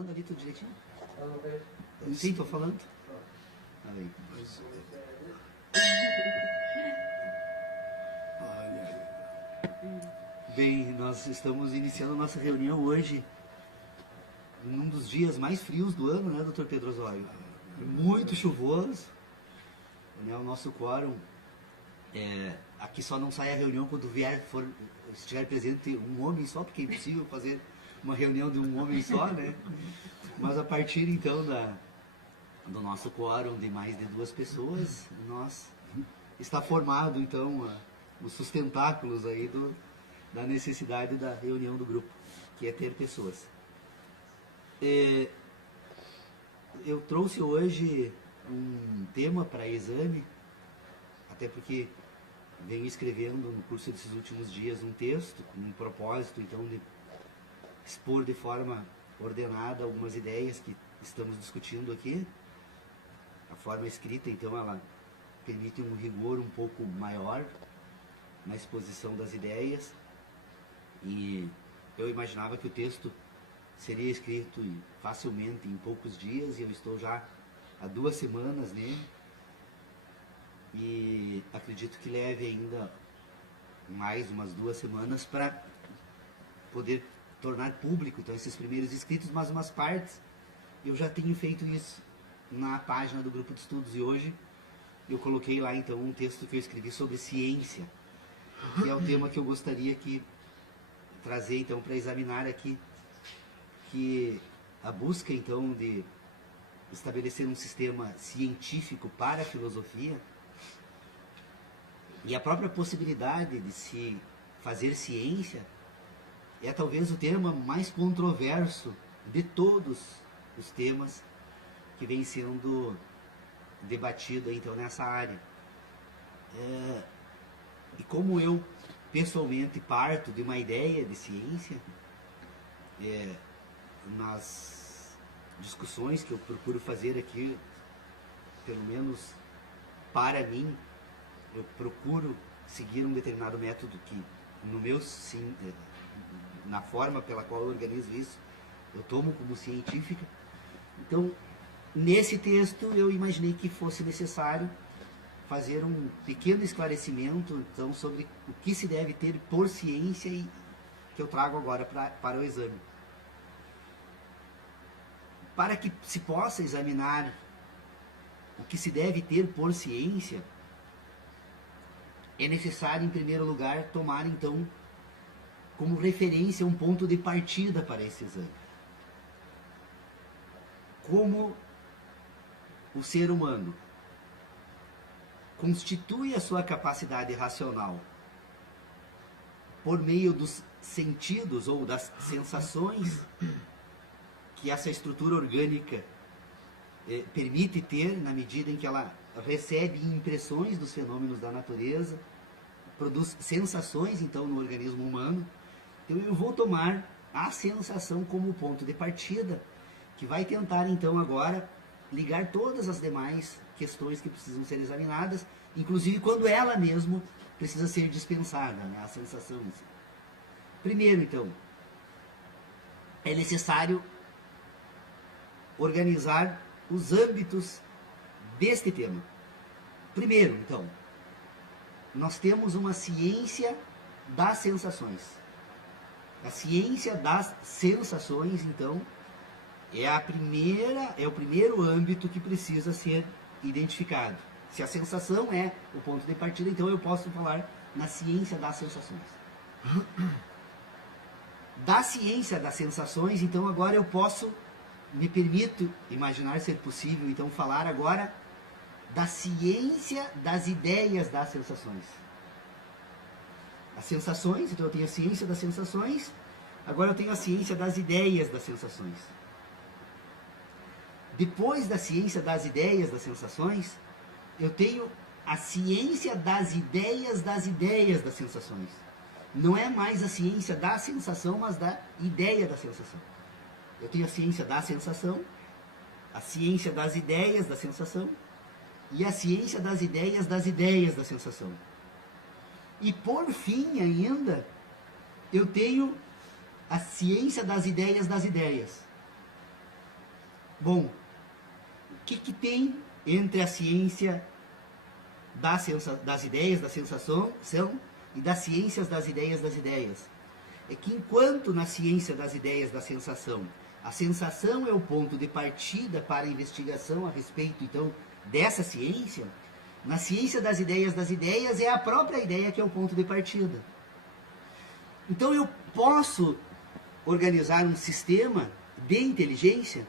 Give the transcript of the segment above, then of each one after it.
funcionando ali tudo direitinho? Sim, estou falando. Aí. Bem, nós estamos iniciando a nossa reunião hoje, num dos dias mais frios do ano, né, Dr. Pedro Osório? Muito chuvoso, né, o nosso quórum. Aqui só não sai a reunião quando estiver presente um homem só, porque é impossível fazer uma reunião de um homem só, né? Mas a partir então do nosso quórum de mais de 2 pessoas, está formado então os sustentáculos aí da necessidade da reunião do grupo, que é ter pessoas. Eu trouxe hoje um tema para exame, até porque venho escrevendo no curso desses últimos dias um texto com um propósito então de expor de forma ordenada algumas ideias que estamos discutindo aqui. A forma escrita então ela permite um rigor um pouco maior na exposição das ideias, e eu imaginava que o texto seria escrito facilmente em poucos dias, e eu estou já há 2 semanas nele. E acredito que leve ainda mais umas 2 semanas para poder tornar público então esses primeiros escritos, mas umas partes eu já tenho feito isso na página do grupo de estudos, e hoje eu coloquei lá então um texto que eu escrevi sobre ciência, que é o tema que eu gostaria que trazer então para examinar aqui, que a busca então de estabelecer um sistema científico para a filosofia e a própria possibilidade de se fazer ciência é talvez o tema mais controverso de todos os temas que vem sendo debatido então nessa área. E como eu pessoalmente parto de uma ideia de ciência, nas discussões que eu procuro fazer aqui, pelo menos para mim, eu procuro seguir um determinado método que, na forma pela qual eu organizo isso, eu tomo como científica. Então, nesse texto, eu imaginei que fosse necessário fazer um pequeno esclarecimento então, sobre o que se deve ter por ciência, e que eu trago agora para o exame. Para que se possa examinar o que se deve ter por ciência, é necessário, em primeiro lugar, tomar, então, como referência um ponto de partida para esse exame. Como o ser humano constitui a sua capacidade racional por meio dos sentidos ou das sensações que essa estrutura orgânica permite ter, na medida em que ela recebe impressões dos fenômenos da natureza, produz sensações então no organismo humano. Então eu vou tomar a sensação como ponto de partida, que vai tentar então agora ligar todas as demais questões que precisam ser examinadas, inclusive quando ela mesmo precisa ser dispensada, né, a sensação em si. Primeiro então, é necessário organizar os âmbitos deste tema. Primeiro, então, nós temos uma ciência das sensações. A ciência das sensações, então, é o primeiro âmbito que precisa ser identificado. Se a sensação é o ponto de partida, então eu posso falar na ciência das sensações. Da ciência das sensações, então agora eu posso, me permito imaginar ser possível, então falar agora da ciência das ideias das sensações. As sensações, então eu tenho a ciência das sensações, agora eu tenho a ciência das ideias das sensações. Depois da ciência das ideias das sensações, eu tenho a ciência das ideias das sensações. Não é mais a ciência da sensação, mas da ideia da sensação. Eu tenho a ciência da sensação, a ciência das ideias da sensação e a ciência das ideias da sensação. E por fim ainda, eu tenho a ciência das ideias das ideias. Bom, o que tem entre a ciência das ideias da sensação e das ciências das ideias? É que enquanto na ciência das ideias da sensação, a sensação é o ponto de partida para a investigação a respeito, então, dessa ciência, na ciência das ideias é a própria ideia que é o ponto de partida. Então eu posso organizar um sistema de inteligência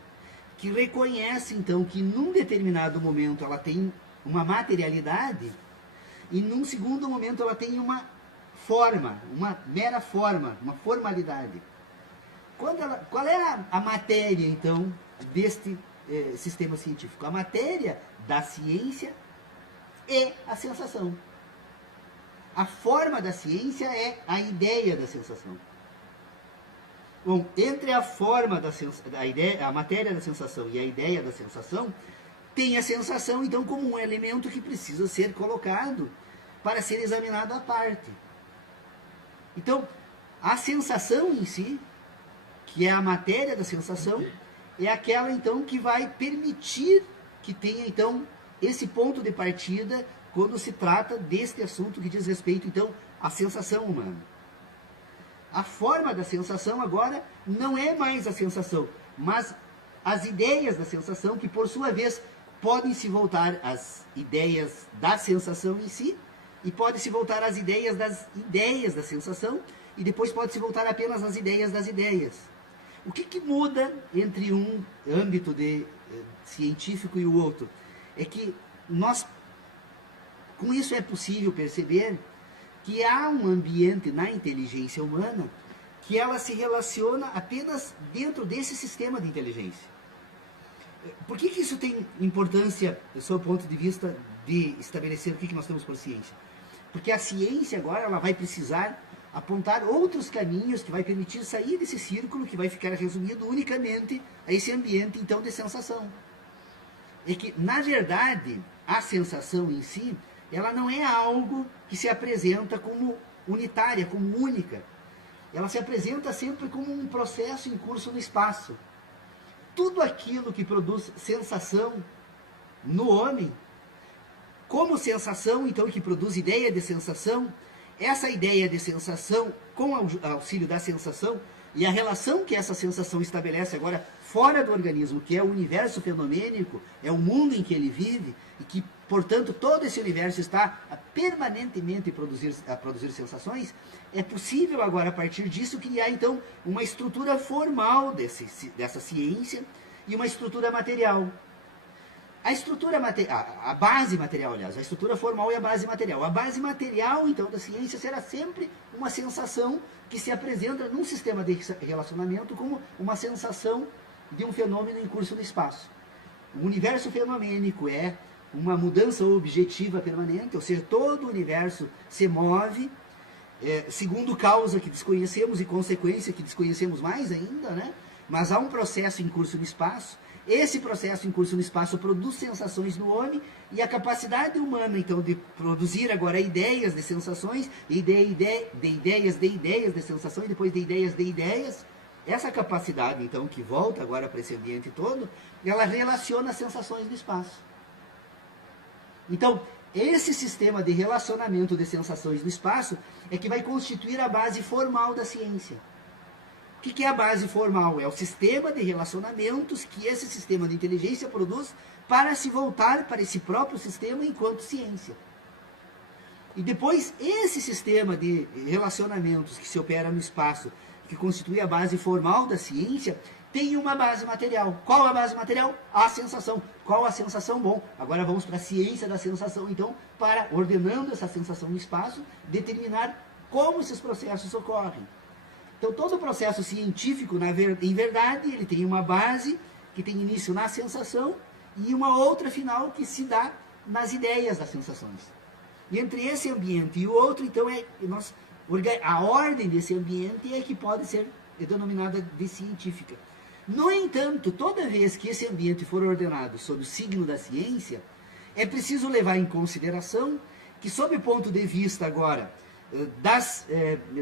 que reconhece, então, que num determinado momento ela tem uma materialidade e num segundo momento ela tem uma forma, uma mera forma, uma formalidade. Qual é a matéria, então, deste sistema científico? A matéria da ciência é a sensação. A forma da ciência é a ideia da sensação. Bom, entre a forma da ideia, a matéria da sensação e a ideia da sensação, tem a sensação, então, como um elemento que precisa ser colocado para ser examinado à parte. Então, a sensação em si, que é a matéria da sensação, é aquela, então, que vai permitir que tenha, então, esse ponto de partida quando se trata deste assunto que diz respeito, então, à sensação humana. A forma da sensação agora não é mais a sensação, mas as ideias da sensação, que por sua vez podem se voltar às ideias da sensação em si, e podem se voltar às ideias da sensação, e depois pode se voltar apenas às ideias das ideias. O que muda entre um âmbito científico e o outro? É que com isso é possível perceber que há um ambiente na inteligência humana que ela se relaciona apenas dentro desse sistema de inteligência. Por que isso tem importância, do seu ponto de vista, de estabelecer o que nós temos por ciência? Porque a ciência agora ela vai precisar apontar outros caminhos que vai permitir sair desse círculo que vai ficar resumido unicamente a esse ambiente, então, de sensação. É que, na verdade, a sensação em si, ela não é algo que se apresenta como unitária, como única. Ela se apresenta sempre como um processo em curso no espaço. Tudo aquilo que produz sensação no homem, como sensação, então, que produz ideia de sensação, essa ideia de sensação, com o auxílio da sensação, e a relação que essa sensação estabelece agora fora do organismo, que é o universo fenomênico, é o mundo em que ele vive, e que, portanto, todo esse universo está permanentemente a produzir sensações, é possível agora, a partir disso, criar, então, uma estrutura formal dessa ciência e uma estrutura material. A base material, aliás, a estrutura formal e a base material. A base material, então, da ciência será sempre uma sensação que se apresenta num sistema de relacionamento como uma sensação de um fenômeno em curso no espaço. O universo fenomênico é uma mudança objetiva permanente, ou seja, todo o universo se move segundo causa que desconhecemos e consequência que desconhecemos mais ainda, né? Mas há um processo em curso no espaço. Esse processo em curso no espaço produz sensações no homem, e a capacidade humana, então, de produzir agora ideias de sensações, e de ideias de sensações, e depois de ideias, essa capacidade, então, que volta agora para esse ambiente todo, ela relaciona sensações no espaço. Então, esse sistema de relacionamento de sensações no espaço é que vai constituir a base formal da ciência. O que é a base formal? É o sistema de relacionamentos que esse sistema de inteligência produz para se voltar para esse próprio sistema enquanto ciência. E depois, esse sistema de relacionamentos que se opera no espaço, que constitui a base formal da ciência, tem uma base material. Qual a base material? A sensação. Qual a sensação? Bom, agora vamos para a ciência da sensação, então, para, ordenando essa sensação no espaço, determinar como esses processos ocorrem. Então, todo o processo científico, em verdade, ele tem uma base que tem início na sensação e uma outra final que se dá nas ideias das sensações. E entre esse ambiente e o outro, então, a ordem desse ambiente é que pode ser denominada de científica. No entanto, toda vez que esse ambiente for ordenado sob o signo da ciência, é preciso levar em consideração que, sob o ponto de vista agora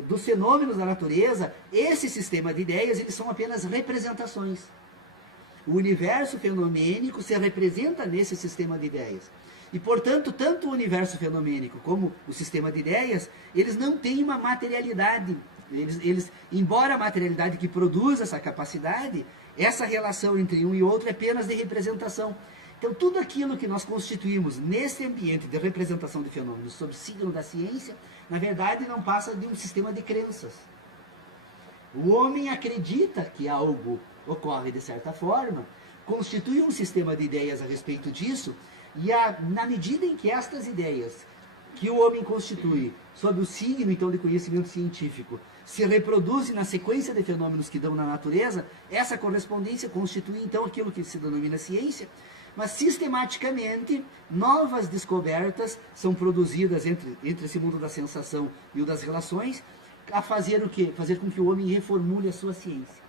dos fenômenos da natureza, esse sistema de ideias, eles são apenas representações. O universo fenomênico se representa nesse sistema de ideias. E, portanto, tanto o universo fenomênico como o sistema de ideias, eles não têm uma materialidade. Embora a materialidade que produz essa capacidade, essa relação entre um e outro é apenas de representação. Então, tudo aquilo que nós constituímos nesse ambiente de representação de fenômenos sob signo da ciência, na verdade, não passa de um sistema de crenças. O homem acredita que algo ocorre de certa forma, constitui um sistema de ideias a respeito disso, e na medida em que estas ideias que o homem constitui, sob o signo então de conhecimento científico, se reproduzem na sequência de fenômenos que dão na natureza, essa correspondência constitui então aquilo que se denomina ciência, mas sistematicamente novas descobertas são produzidas entre esse mundo da sensação e o das relações, a fazer o quê? Fazer com que o homem reformule a sua ciência.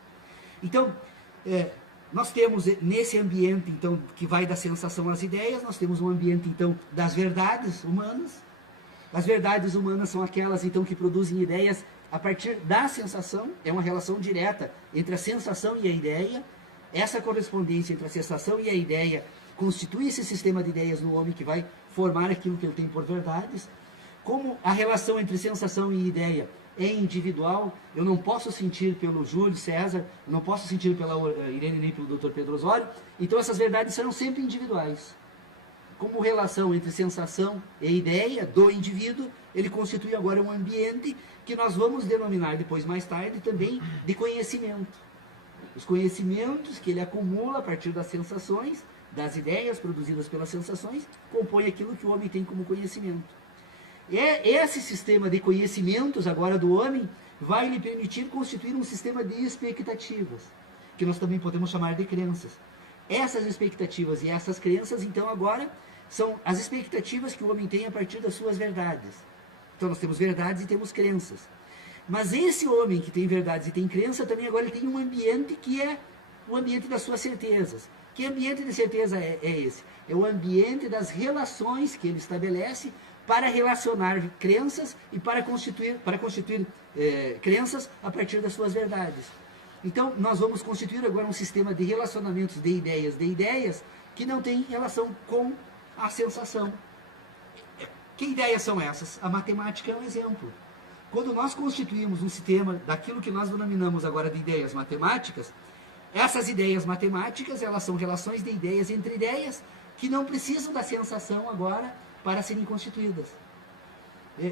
Então, nós temos nesse ambiente então que vai da sensação às ideias, nós temos um ambiente então das verdades humanas. As verdades humanas são aquelas então que produzem ideias a partir da sensação, é uma relação direta entre a sensação e a ideia. Essa correspondência entre a sensação e a ideia constitui esse sistema de ideias no homem que vai formar aquilo que ele tem por verdades. Como a relação entre sensação e ideia é individual, eu não posso sentir pelo Júlio César, eu não posso sentir pela Irene nem pelo Dr. Pedro Osório, então essas verdades serão sempre individuais. Como relação entre sensação e ideia do indivíduo, ele constitui agora um ambiente que nós vamos denominar depois, mais tarde, também de conhecimento. Os conhecimentos que ele acumula a partir das sensações, das ideias produzidas pelas sensações, compõem aquilo que o homem tem como conhecimento. Esse sistema de conhecimentos agora do homem vai lhe permitir constituir um sistema de expectativas, que nós também podemos chamar de crenças. Essas expectativas e essas crenças, então, agora, são as expectativas que o homem tem a partir das suas verdades. Então, nós temos verdades e temos crenças. Mas esse homem que tem verdades e tem crença, também agora ele tem um ambiente que é o ambiente das suas certezas. Que ambiente de certeza é esse? É o ambiente das relações que ele estabelece para relacionar crenças e para constituir crenças a partir das suas verdades. Então, nós vamos constituir agora um sistema de relacionamentos de ideias que não tem relação com a sensação. Que ideias são essas? A matemática é um exemplo. Quando nós constituímos um sistema daquilo que nós denominamos agora de ideias matemáticas, essas ideias matemáticas, elas são relações de ideias entre ideias que não precisam da sensação agora para serem constituídas.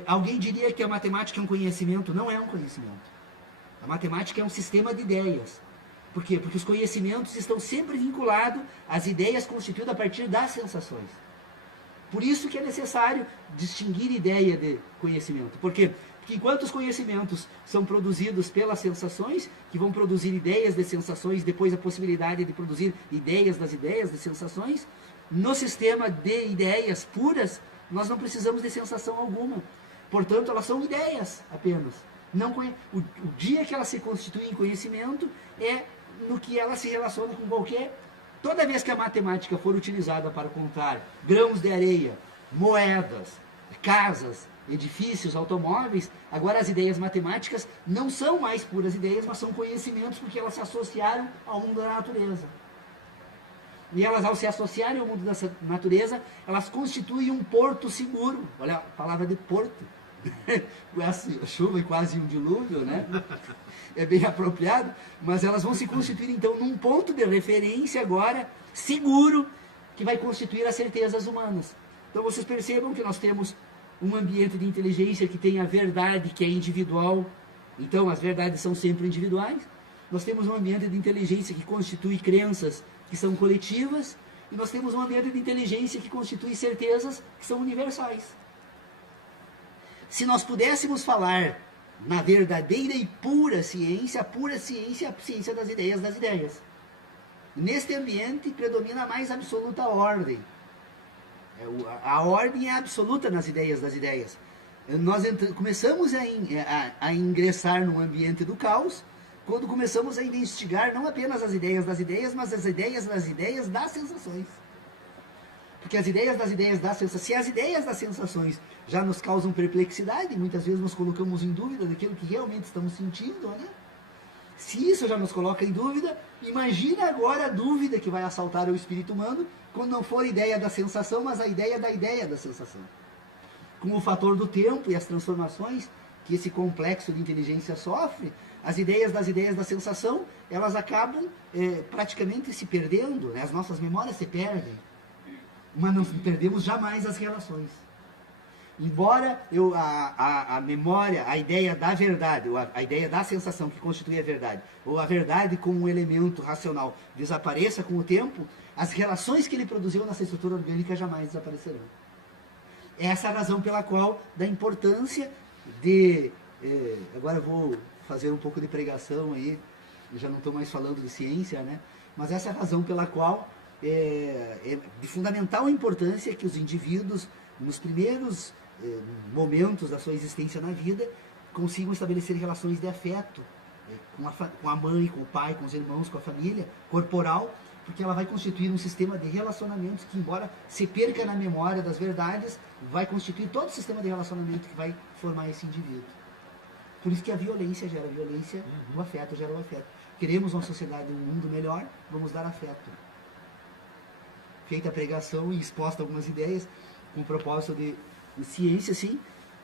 Alguém diria que a matemática é um conhecimento? Não é um conhecimento. A matemática é um sistema de ideias. Por quê? Porque os conhecimentos estão sempre vinculados às ideias constituídas a partir das sensações. Por isso que é necessário distinguir ideia de conhecimento. Por quê? Porque enquanto os conhecimentos são produzidos pelas sensações, que vão produzir ideias de sensações, depois a possibilidade de produzir ideias de sensações, no sistema de ideias puras, nós não precisamos de sensação alguma. Portanto, elas são ideias apenas. O dia que elas se constituem em conhecimento é no que ela se relaciona com qualquer... Toda vez que a matemática for utilizada para contar grãos de areia, moedas, casas, edifícios, automóveis, agora as ideias matemáticas não são mais puras ideias, mas são conhecimentos porque elas se associaram ao mundo da natureza. E elas, ao se associarem ao mundo da natureza, elas constituem um porto seguro. Olha a palavra de porto. Com essa chuva e quase um dilúvio, né? É bem apropriado, mas elas vão se constituir então num ponto de referência agora seguro que vai constituir as certezas humanas. Então vocês percebam que nós temos um ambiente de inteligência que tem a verdade, que é individual. Então as verdades são sempre individuais. Nós temos um ambiente de inteligência que constitui crenças que são coletivas, e nós temos um ambiente de inteligência que constitui certezas que são universais. Se nós pudéssemos falar na verdadeira e pura ciência, a pura ciência é a ciência das ideias. Neste ambiente predomina a mais absoluta ordem. A ordem é absoluta nas ideias das ideias. Nós começamos a ingressar no ambiente do caos, quando começamos a investigar não apenas as ideias das ideias, mas as ideias das sensações. Porque as ideias das sensações, se as ideias das sensações já nos causam perplexidade, muitas vezes nos colocamos em dúvida daquilo que realmente estamos sentindo, né? Se isso já nos coloca em dúvida, imagina agora a dúvida que vai assaltar o espírito humano quando não for a ideia da sensação, mas a ideia da sensação. Com o fator do tempo e as transformações que esse complexo de inteligência sofre, as ideias da sensação, elas acabam praticamente se perdendo, né? As nossas memórias se perdem, mas não perdemos jamais as relações. Embora a memória, a ideia da verdade, ou a ideia da sensação que constitui a verdade, ou a verdade como um elemento racional desapareça com o tempo, as relações que ele produziu nessa estrutura orgânica jamais desaparecerão. Essa é a razão pela qual, da importância de... agora eu vou fazer um pouco de pregação aí, já não estou mais falando de ciência, né? Mas essa é a razão pela qual é de fundamental importância que os indivíduos, nos primeiros momentos da sua existência na vida, consigam estabelecer relações de afeto com a mãe, com o pai, com os irmãos, com a família corporal, porque ela vai constituir um sistema de relacionamentos que, embora se perca na memória das verdades, vai constituir todo o sistema de relacionamento que vai formar esse indivíduo. Por isso que a violência gera violência, o afeto gera o afeto. Queremos uma sociedade, um mundo melhor, vamos dar afeto. Feita a pregação e exposta algumas ideias, com o propósito de ciência, assim,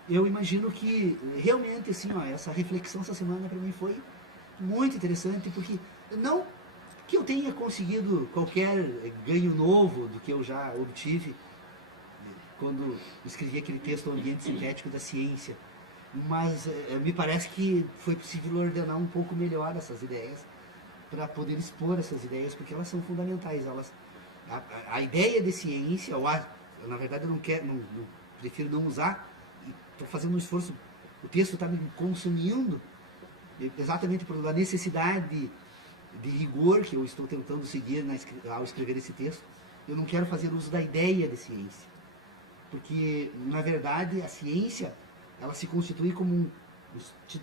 eu imagino que realmente, assim, essa reflexão essa semana para mim foi muito interessante, porque não que eu tenha conseguido qualquer ganho novo do que eu já obtive quando escrevi aquele texto, O Ambiente Sintético da Ciência, mas me parece que foi possível ordenar um pouco melhor essas ideias, para poder expor essas ideias, porque elas são fundamentais. A ideia de ciência, na verdade eu não prefiro não usar, estou fazendo um esforço, o texto está me consumindo, exatamente por a necessidade de rigor que eu estou tentando seguir ao escrever esse texto. Eu não quero fazer uso da ideia de ciência, porque, na verdade, a ciência, ela se constitui como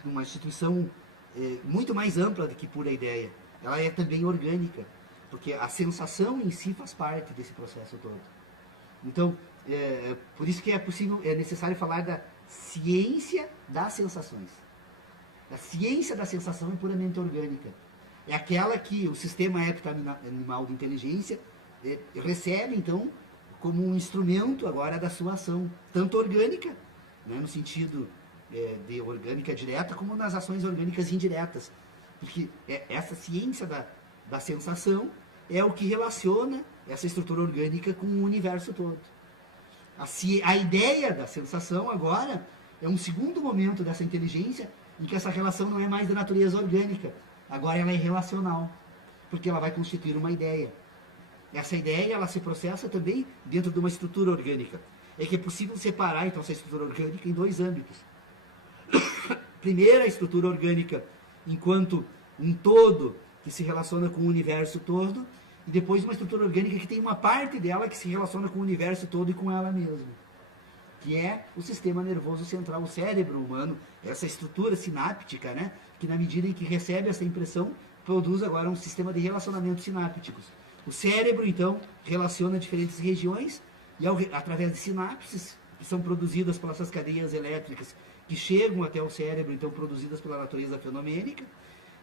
uma instituição muito mais ampla do que pura ideia. Ela é também orgânica, porque a sensação em si faz parte desse processo todo. Então, por isso que é necessário falar da ciência das sensações. A ciência da sensação é puramente orgânica. É aquela que o sistema heptoanimal de inteligência recebe, então, como um instrumento agora da sua ação, tanto orgânica, né, no sentido de orgânica direta, como nas ações orgânicas indiretas. Porque essa ciência da sensação é o que relaciona essa estrutura orgânica com o universo todo. A ideia da sensação agora é um segundo momento dessa inteligência em que essa relação não é mais de natureza orgânica, agora ela é relacional, porque ela vai constituir uma ideia. Essa ideia, ela se processa também dentro de uma estrutura orgânica. É que é possível separar, então, essa estrutura orgânica em dois âmbitos. Primeiro, a estrutura orgânica enquanto um todo que se relaciona com o universo todo, e depois uma estrutura orgânica que tem uma parte dela que se relaciona com o universo todo e com ela mesma, que é o sistema nervoso central, o cérebro humano, essa estrutura sináptica, né, que na medida em que recebe essa impressão, produz agora um sistema de relacionamentos sinápticos. O cérebro, então, relaciona diferentes regiões, e através de sinapses, que são produzidas pelas essas cadeias elétricas, que chegam até o cérebro, então, produzidas pela natureza fenomênica.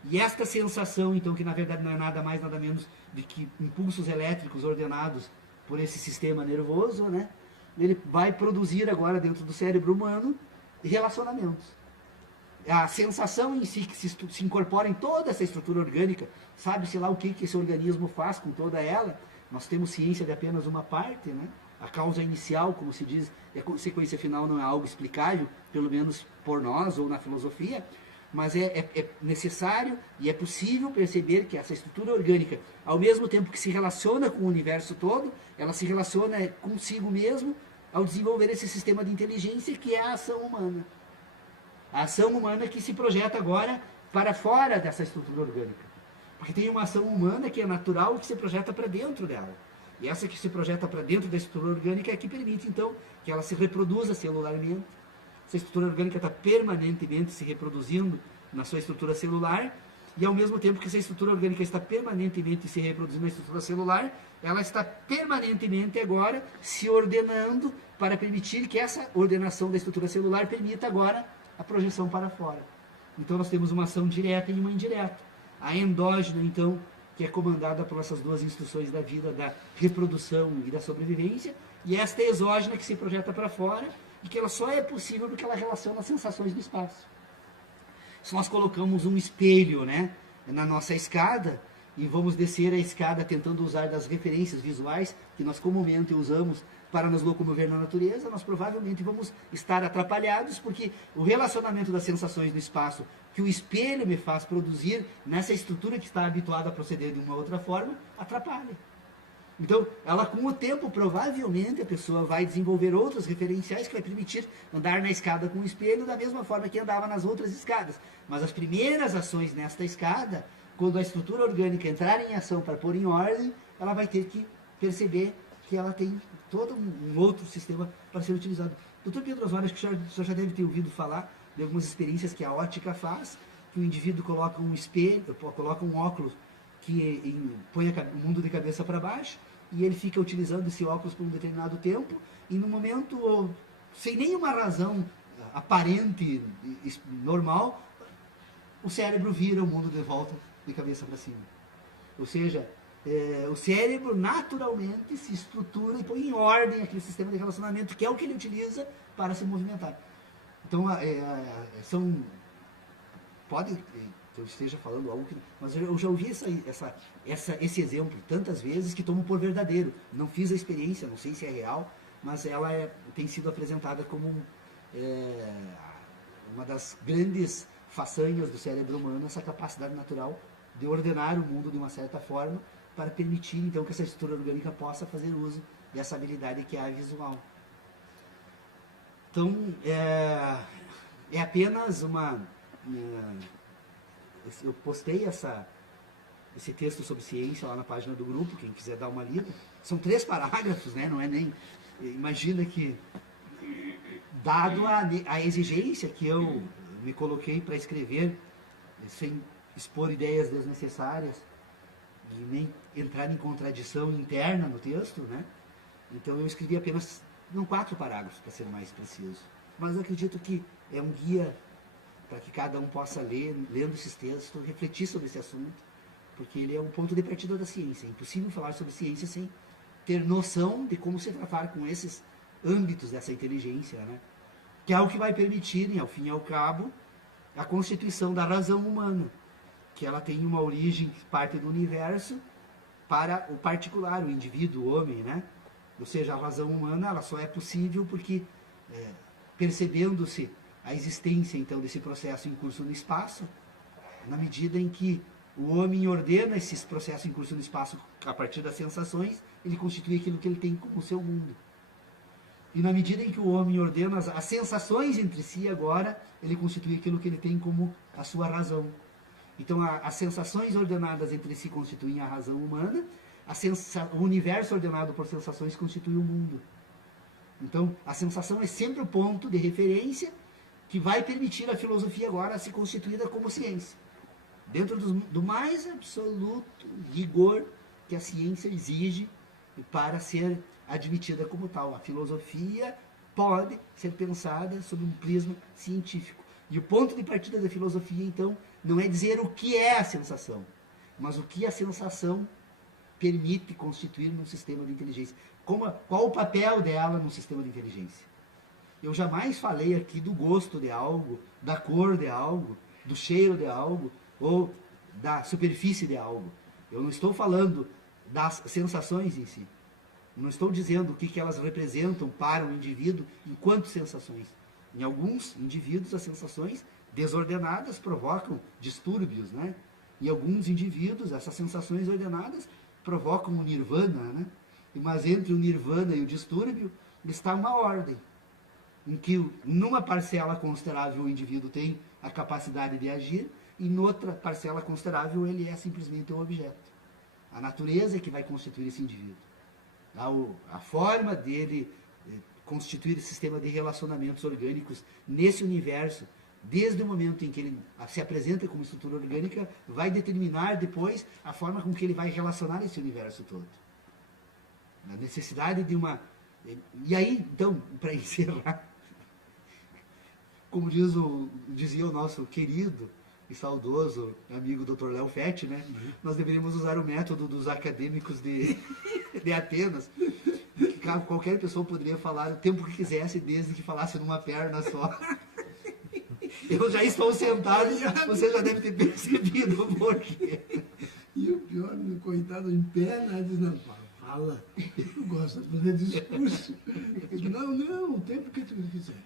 E esta sensação, então, que na verdade não é nada mais, nada menos do que impulsos elétricos ordenados por esse sistema nervoso, né? Ele vai produzir agora dentro do cérebro humano relacionamentos. A sensação em si que se incorpora em toda essa estrutura orgânica, sabe-se lá o que esse organismo faz com toda ela. Nós temos ciência de apenas uma parte, né? A causa inicial, como se diz, e a consequência final não é algo explicável, pelo menos por nós ou na filosofia, mas é necessário e é possível perceber que essa estrutura orgânica, ao mesmo tempo que se relaciona com o universo todo, ela se relaciona consigo mesmo ao desenvolver esse sistema de inteligência que é a ação humana. A ação humana que se projeta agora para fora dessa estrutura orgânica. Porque tem uma ação humana que é natural e que se projeta para dentro dela. E essa que se projeta para dentro da estrutura orgânica é que permite, então, que ela se reproduza celularmente. Essa estrutura orgânica está permanentemente se reproduzindo na sua estrutura celular, e ao mesmo tempo que essa estrutura orgânica está permanentemente se reproduzindo na estrutura celular, ela está permanentemente agora se ordenando para permitir que essa ordenação da estrutura celular permita agora a projeção para fora. Então nós temos uma ação direta e uma indireta. A endógena, então, que é comandada por essas duas instruções da vida, da reprodução e da sobrevivência, e esta exógena que se projeta para fora e que ela só é possível porque ela relaciona as sensações do espaço. Se nós colocamos um espelho, né, na nossa escada e vamos descer a escada tentando usar das referências visuais que nós comumente usamos para nos locomover na natureza, nós provavelmente vamos estar atrapalhados, porque o relacionamento das sensações do espaço que o espelho me faz produzir nessa estrutura que está habituada a proceder de uma outra forma, atrapalha. Então, ela com o tempo, provavelmente, a pessoa vai desenvolver outros referenciais que vai permitir andar na escada com o espelho da mesma forma que andava nas outras escadas. Mas as primeiras ações nesta escada, quando a estrutura orgânica entrar em ação para pôr em ordem, ela vai ter que perceber que ela tem todo um outro sistema para ser utilizado. Doutor Pedro Osório, acho que o senhor já deve ter ouvido falar de algumas experiências que a ótica faz, que o indivíduo coloca um espelho, coloca um óculos que põe o mundo de cabeça para baixo, e ele fica utilizando esse óculos por um determinado tempo, e no momento, sem nenhuma razão aparente, normal, o cérebro vira o mundo de volta de cabeça para cima. Ou seja, o cérebro naturalmente se estrutura e põe em ordem aquele sistema de relacionamento, que é o que ele utiliza para se movimentar. Então, pode que eu esteja falando algo que... Mas eu já ouvi esse exemplo tantas vezes que tomo por verdadeiro. Não fiz a experiência, não sei se é real, mas ela tem sido apresentada como uma das grandes façanhas do cérebro humano, essa capacidade natural de ordenar o mundo de uma certa forma para permitir, então, que essa estrutura orgânica possa fazer uso dessa habilidade que é a visual. Então, é apenas uma... eu postei esse texto sobre ciência lá na página do grupo, quem quiser dar uma lida. São 3 parágrafos, né? Não é nem... Imagina que, dado a exigência que eu me coloquei para escrever, sem expor ideias desnecessárias, e nem entrar em contradição interna no texto, né? Então eu escrevi apenas, não 4 parágrafos, para ser mais preciso. Mas eu acredito que é um guia para que cada um possa ler, lendo esses textos, refletir sobre esse assunto, porque ele é um ponto de partida da ciência. É impossível falar sobre ciência sem ter noção de como se tratar com esses âmbitos dessa inteligência, né? Que é o que vai permitir, ao fim e ao cabo, a constituição da razão humana, que ela tem uma origem que parte do universo para o particular, o indivíduo, o homem, né? Ou seja, a razão humana ela só é possível porque, percebendo-se a existência, então, desse processo em curso no espaço, na medida em que o homem ordena esses processos em curso no espaço a partir das sensações, ele constitui aquilo que ele tem como seu mundo. E na medida em que o homem ordena as sensações entre si agora, ele constitui aquilo que ele tem como a sua razão. Então, as sensações ordenadas entre si constituem a razão humana, o universo ordenado por sensações constitui o mundo. Então, a sensação é sempre o ponto de referência que vai permitir a filosofia agora ser constituída como ciência. Dentro do mais absoluto rigor que a ciência exige para ser admitida como tal. A filosofia pode ser pensada sob um prisma científico. E o ponto de partida da filosofia, então, não é dizer o que é a sensação, mas o que a sensação permite constituir num sistema de inteligência. Qual o papel dela num sistema de inteligência? Eu jamais falei aqui do gosto de algo, da cor de algo, do cheiro de algo, ou da superfície de algo. Eu não estou falando das sensações em si. Eu não estou dizendo o que elas representam para o indivíduo enquanto sensações. Em alguns indivíduos, as sensações desordenadas provocam distúrbios, né? Em alguns indivíduos, essas sensações ordenadas provocam o nirvana, né? Mas entre o nirvana e o distúrbio está uma ordem, em que numa parcela considerável o indivíduo tem a capacidade de agir, e noutra parcela considerável ele é simplesmente um objeto. A natureza é que vai constituir esse indivíduo. A forma dele constituir esse sistema de relacionamentos orgânicos nesse universo, desde o momento em que ele se apresenta como estrutura orgânica, vai determinar depois a forma com que ele vai relacionar esse universo todo. A necessidade de uma... E aí, então, para encerrar, como dizia o nosso querido e saudoso amigo Dr. Léo Fetti, né? Nós deveríamos usar o método dos acadêmicos de Atenas, que qualquer pessoa poderia falar o tempo que quisesse, desde que falasse numa perna só. Eu já estou sentado, você já deve ter percebido o porquê. E o pior, coitado, em pé, né? Diz, não, fala, eu gosto de fazer discurso. Eu digo, não, o tempo que tu quiser.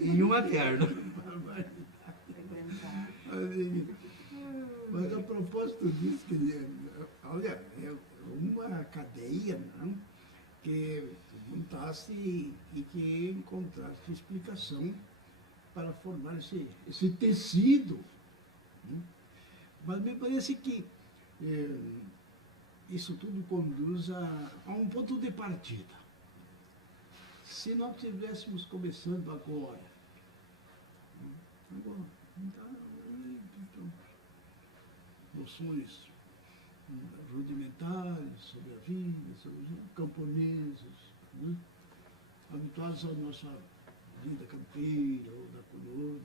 Em uma perna. Mas a propósito disso, quer dizer, olha, é uma cadeia, não, que montasse e que encontrasse explicação para formar esse tecido. Né? Mas me parece que isso tudo conduz a um ponto de partida. Se nós estivéssemos começando agora, então, noções rudimentares sobre a vida, sobre os camponeses, né? Habituados à nossa vida campeira ou da colônia,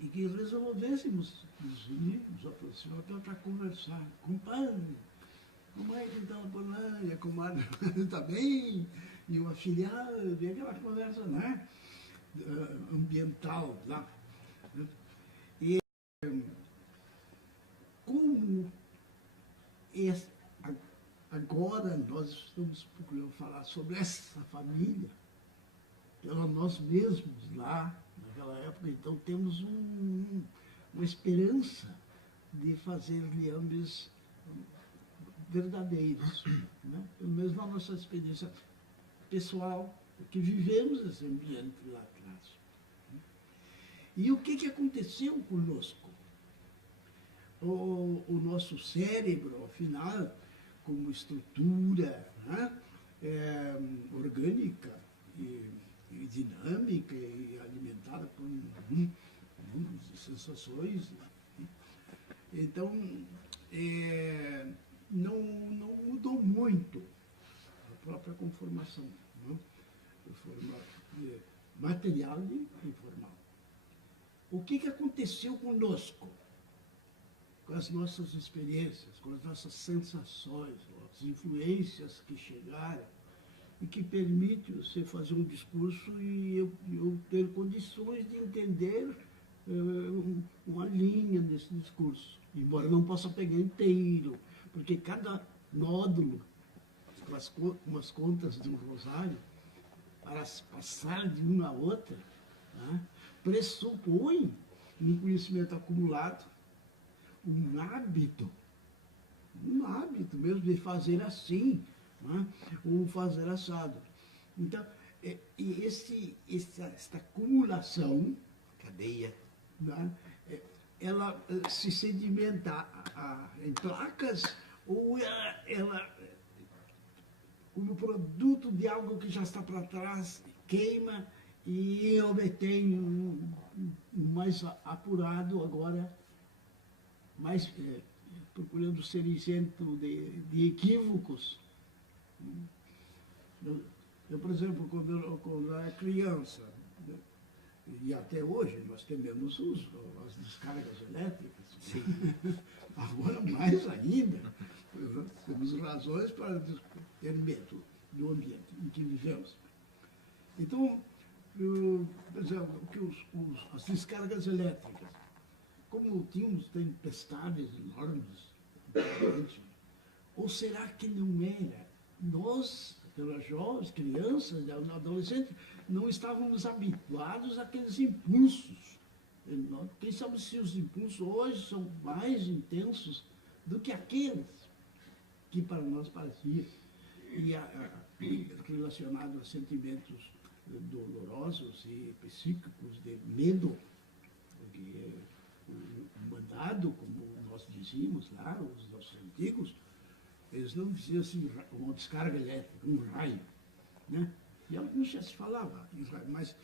e que resolvêssemos nos unir, nos aproximar para conversar. Compadre, como é que está a Polânia? Comadre, está bem? E o afilhado, e aquela conversa, né? Ambiental lá. Né? E como agora nós estamos procurando falar sobre essa família, pela nós mesmos lá, naquela época, então temos uma esperança de fazer liames verdadeiros, né? Pelo menos na nossa experiência pessoal, que vivemos esse ambiente lá atrás. E o que aconteceu conosco? O nosso cérebro, afinal, como estrutura, né? Orgânica e dinâmica e alimentada por muitas sensações. Então, não mudou muito a própria conformação, né? Material e informal. O que aconteceu conosco? Com as nossas experiências, com as nossas sensações, as influências que chegaram, e que permite você fazer um discurso e eu ter condições de entender uma linha desse discurso, embora não possa pegar inteiro, porque cada nódulo, com as contas de um rosário, para passar de uma a outra, né, pressupõe um conhecimento acumulado, um hábito mesmo de fazer assim, né, ou fazer assado. Então, esta acumulação, cadeia, né, ela se sedimenta em placas, ou ela, como produto de algo que já está para trás, queima e obtém um mais apurado agora, mais procurando ser isento de equívocos. Eu, por exemplo, quando eu era criança, né, e até hoje nós tememos as descargas elétricas. Sim. Agora mais ainda, temos razões para ter medo do ambiente em que vivemos. Então, por exemplo, as descargas elétricas, como tínhamos tempestades enormes, ou será que não era? Nós, pelas jovens, crianças, adolescentes, não estávamos habituados àqueles impulsos. Quem sabe se os impulsos hoje são mais intensos do que aqueles que para nós pareciam. E relacionado a sentimentos dolorosos e psíquicos de medo, porque o mandado, como nós dizíamos lá, os nossos antigos, eles não diziam assim, uma descarga elétrica, um raio, né? E alguns já se falava em raio, mas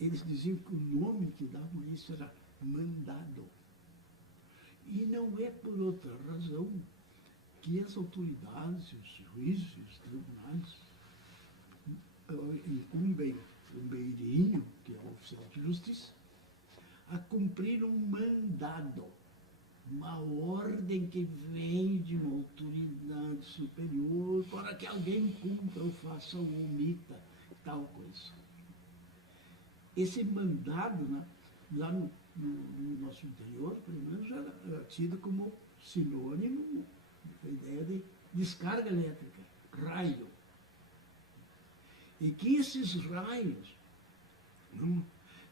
eles diziam que o nome que davam a isso era mandado. E não é por outra razão que as autoridades, os juízes, os tribunais, incumbem um beirinho, que é o oficial de justiça, a cumprir um mandado, uma ordem que vem de uma autoridade superior para que alguém cumpra ou faça ou omita tal coisa. Esse mandado, né, lá no nosso interior, pelo menos, era tido como sinônimo da ideia de descarga elétrica, raio. E que esses raios,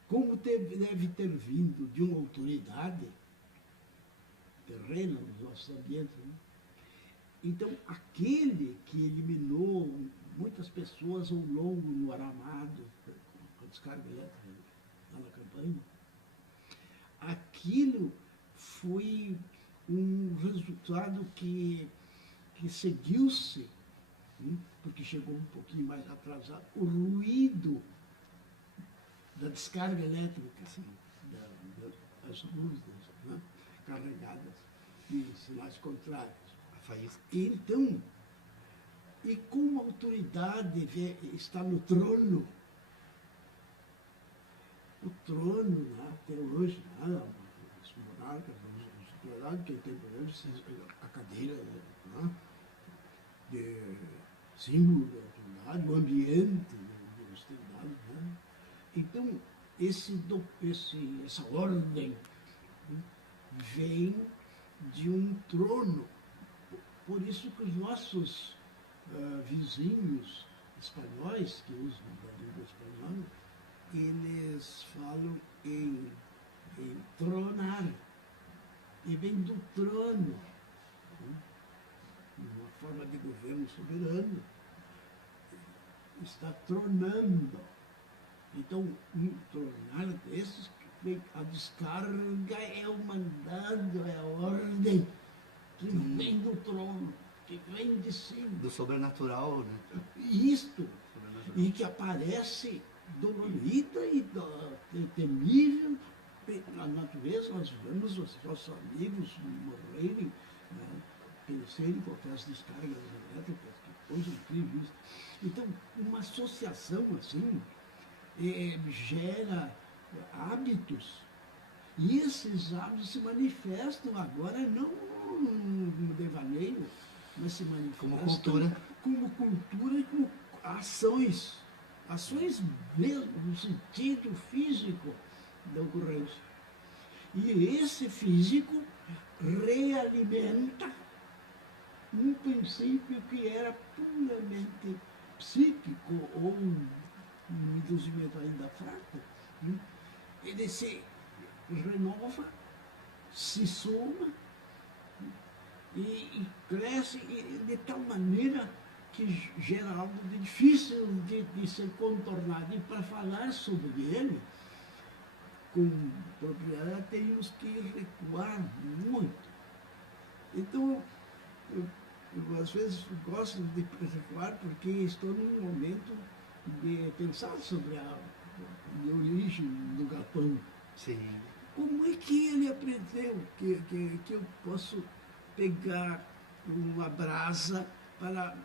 como deve ter vindo de uma autoridade terrena nos nossos ambientes, né? Então, aquele que eliminou muitas pessoas ao longo no Aramado, com a descarga elétrica lá na campanha, aquilo foi um resultado que seguiu-se, porque chegou um pouquinho mais atrasado, o ruído da descarga elétrica, assim, das luzes, né, carregadas de sinais contrários. Então, e como a autoridade está no trono, o trono, né, até hoje, né, os monarcas, os monarcas, que tem, por exemplo, a cadeira, né, de símbolo da autoridade, o ambiente de austeridade, né? Então, essa ordem, né, vem de um trono. Por isso que os nossos vizinhos espanhóis, que usam a língua espanhola, eles falam em tronar, e vem do trono, né? Uma forma de governo soberano, está tronando. Então, um tronar desses, a descarga é o mandado, é a ordem que vem do trono, que vem de cima. Do sobrenatural, né? Isto, e que aparece dolorida e temível na natureza. Nós vemos os nossos amigos morrerem, né, perecerem por essas descargas elétricas, que coisa incrível isso. Então, uma associação assim gera hábitos, e esses hábitos se manifestam agora não no devaneio, mas se manifestam como cultura e como ações mesmo, no sentido físico da ocorrência. E esse físico realimenta um princípio que era puramente psíquico ou um induzimento ainda fraco, né? Ele se renova, se soma, né, e cresce de tal maneira que gera algo de difícil de ser contornado. E para falar sobre ele com propriedade, temos que recuar muito. Então, eu às vezes gosto de recuar porque estou num momento de pensar sobre a origem do Japão. Sim. Como é que ele aprendeu que eu posso pegar uma brasa para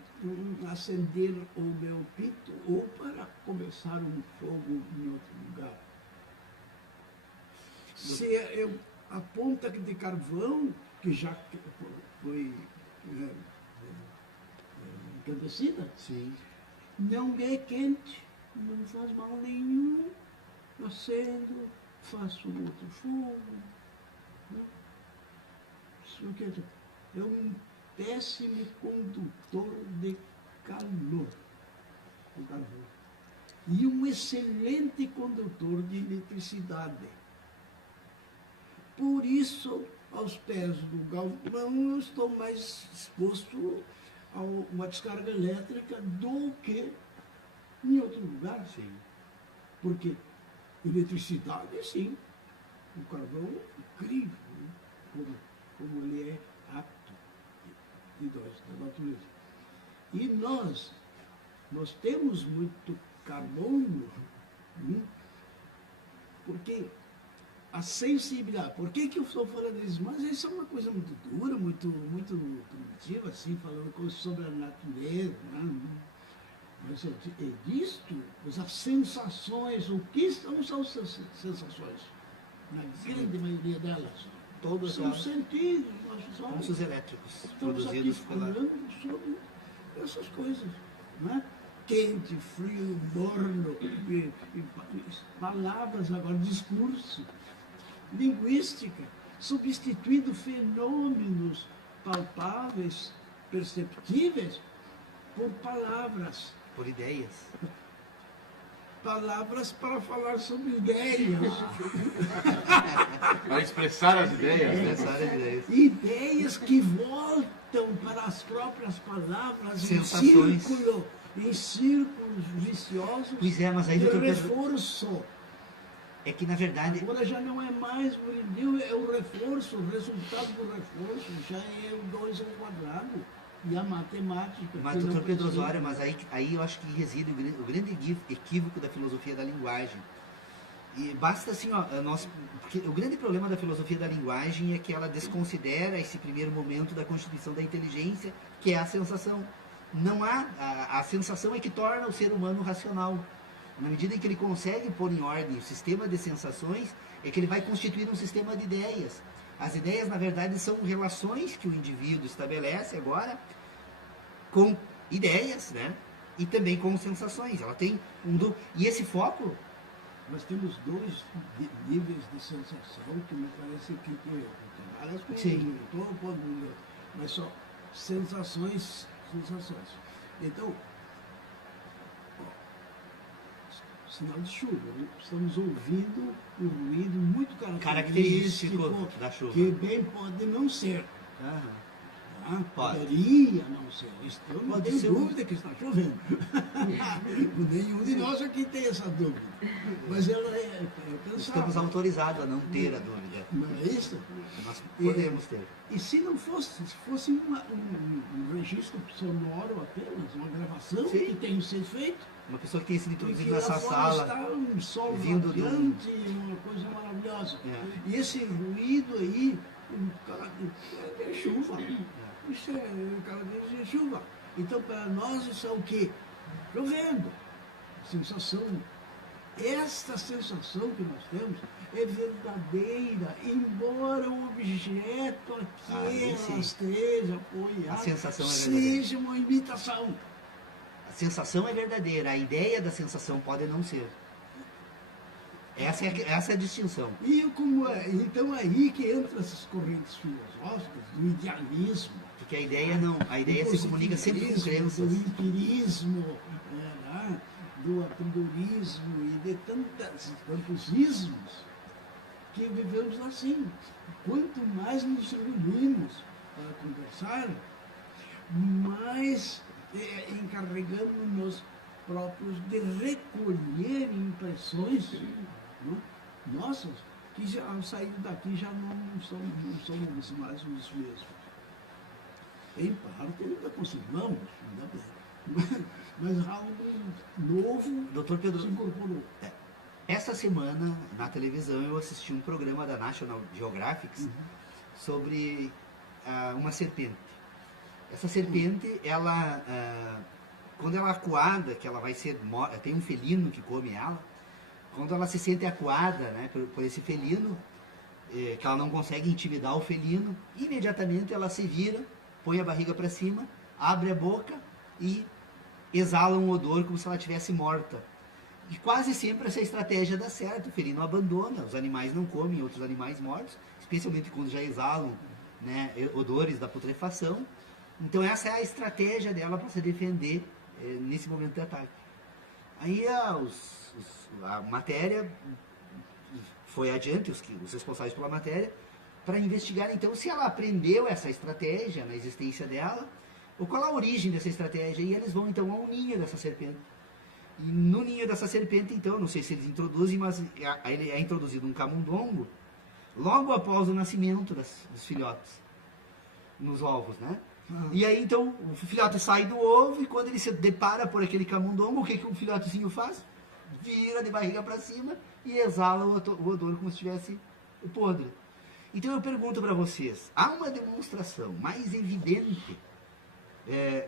acender o meu pito ou para começar um fogo em outro lugar? Se a ponta de carvão, que já foi incandescida, sim, não é quente, não faz mal nenhum, acendo, faço outro fogo. Né? Isso quer dizer, é um péssimo condutor de calor, o carvão, e um excelente condutor de eletricidade. Por isso, aos pés do galvão, eu estou mais exposto a uma descarga elétrica do que em outro lugar. sim. Porque eletricidade, sim, o carvão é incrível, né? Como ele é apto de nós, da natureza. E nós temos muito carbono, né? Porque a sensibilidade, por que eu estou falando disso? Mas isso é uma coisa muito dura, muito primitiva, assim, falando sobre a natureza, né? Mas é disto, as sensações, o que são as sensações? na grande maioria delas. Todos São elas sentidos, nós pulsos elétricos estamos aqui produzidos pela... falando sobre essas coisas, não é? Quente, frio, morno, palavras agora, discurso, linguística, substituindo fenômenos palpáveis, perceptíveis, por palavras. por ideias. Palavras para falar sobre ideias. Para expressar as ideias, né? Expressar as ideias. Ideias que voltam para as próprias palavras Sensações. em círculos viciosos Pois é, mas aí, de doutor Pedro, reforço. é que na verdade... Agora já não é mais o envio, é o reforço, o resultado do reforço já é o 2 ao quadrado. E a matemática. Mas, que não doutor Pedro precisa. Osório, mas aí eu acho que reside o grande equívoco da filosofia da linguagem. E basta assim, ó, porque o grande problema da filosofia da linguagem é que ela desconsidera esse primeiro momento da constituição da inteligência, que é a sensação. Não há, a sensação é que torna o ser humano racional. Na medida em que ele consegue pôr em ordem o sistema de sensações, é que ele vai constituir um sistema de ideias. As ideias, na verdade, são relações que o indivíduo estabelece agora com ideias, né? E também com sensações. Ela tem e esse foco... Nós temos dois níveis de sensação que me parece que tem várias coisas, Sim. não estou pondo, mas só sensações. Então, ó, sinal de chuva, né? Estamos ouvindo um ruído muito Característico da chuva. que bem pode não ser. Aham. Tá? Pode. Poderia não ser. Eu não Pode tenho ser dúvida que está chovendo. Nenhum de nós aqui tem essa dúvida. Mas ela é pensável. Estamos autorizados a não ter a dúvida. Não é isso? Nós podemos ter. E se não fosse, se fosse um registro sonoro apenas, uma gravação Sim. que tem que ser feito, Uma pessoa que tem sido e que introduzida lá nessa fora sala, está um sol vindo do- radiante, uma coisa maravilhosa. É. E esse ruído aí, é chuva. Isso é característica de chuva. Então, para nós, isso é o quê? Chovendo. Sensação. Esta sensação que nós temos é verdadeira, embora o objeto a que Aí sim. ela esteja apoiada A sensação é verdadeira. seja uma imitação. a sensação é verdadeira, a ideia da sensação pode não ser. Essa é a distinção. E então aí que entram essas correntes filosóficas do idealismo, Porque a ideia se comunica sempre com crenças. do empirismo, né, do apriorismo e de tantos ismos que vivemos assim. Quanto mais nos reunimos para conversar, mais encarregamos-nos próprios de recolher impressões, né, nossas, que já, ao sair daqui já não somos mais os mesmos. Em parte ainda continuamos, ainda bem. Mas algo novo Doutor Pedro, se incorporou. essa semana na televisão eu assisti um programa da National Geographic sobre uma serpente. Essa serpente, ela, quando ela é acuada, que ela vai ser tem um felino que come ela, quando ela se sente acuada, né, por esse felino, que ela não consegue intimidar o felino, imediatamente ela se vira, põe a barriga para cima, abre a boca e exala um odor como se ela estivesse morta. E quase sempre essa estratégia dá certo, o felino abandona, os animais não comem outros animais mortos, especialmente quando já exalam, né, odores da putrefação. Então essa é a estratégia dela para se defender nesse momento de ataque. Aí a matéria foi adiante, os responsáveis pela matéria, para investigar então se ela aprendeu essa estratégia na existência dela, ou qual a origem dessa estratégia. E eles vão então ao ninho dessa serpente. E no ninho dessa serpente, então, não sei se eles introduzem, mas ele é introduzido um camundongo logo após o nascimento dos filhotes, nos ovos, né? E aí, então, o filhote sai do ovo e quando ele se depara por aquele camundongo, o que o filhotezinho faz? Vira de barriga para cima e exala o odor como se estivesse podre. Então eu pergunto para vocês, há uma demonstração mais evidente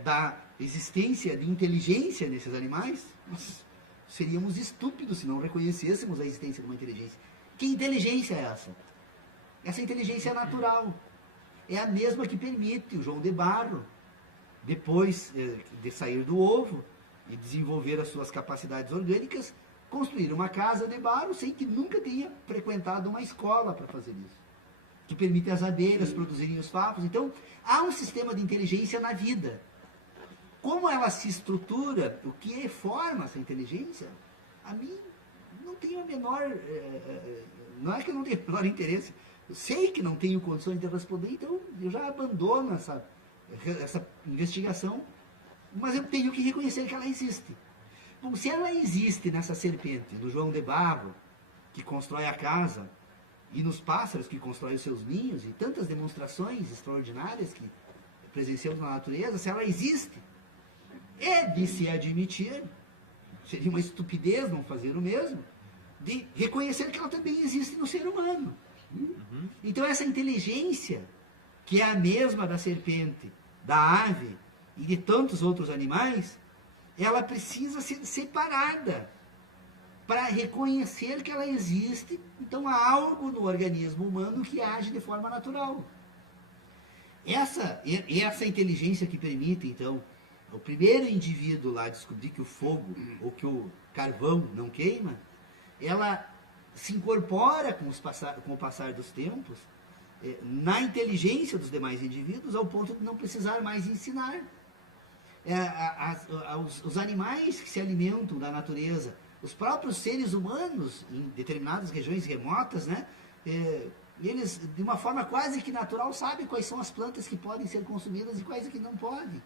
da existência de inteligência nesses animais? Nós seríamos estúpidos se não reconhecêssemos a existência de uma inteligência. Que inteligência é essa? Essa inteligência é natural. É a mesma que permite o João de Barro, depois de sair do ovo e desenvolver as suas capacidades orgânicas, construir uma casa de barro sem que nunca tenha frequentado uma escola para fazer isso. Que permite as abelhas produzirem os favos. Então, há um sistema de inteligência na vida. Como ela se estrutura, o que forma essa inteligência, a mim não tenho a menor... não é que eu não tenho o menor interesse. Eu sei que não tenho condições de responder, então eu já abandono essa investigação, mas eu tenho que reconhecer que ela existe. Bom, se ela existe nessa serpente, no João de Barro, que constrói a casa, e nos pássaros que constroem os seus ninhos, e tantas demonstrações extraordinárias que presenciamos na natureza, se ela existe, é de se admitir, seria uma estupidez não fazer o mesmo, de reconhecer que ela também existe no ser humano. Então essa inteligência, que é a mesma da serpente, da ave e de tantos outros animais, ela precisa ser separada para reconhecer que ela existe. Então há algo no organismo humano que age de forma natural. Essa inteligência que permite, então, o primeiro indivíduo lá descobrir que o fogo ou que o carvão não queima, ela se incorpora com o passar dos tempos na inteligência dos demais indivíduos, ao ponto de não precisar mais ensinar. Os animais que se alimentam da natureza, os próprios seres humanos, em determinadas regiões remotas, né, eles, de uma forma quase que natural, sabem quais são as plantas que podem ser consumidas e quais que não podem.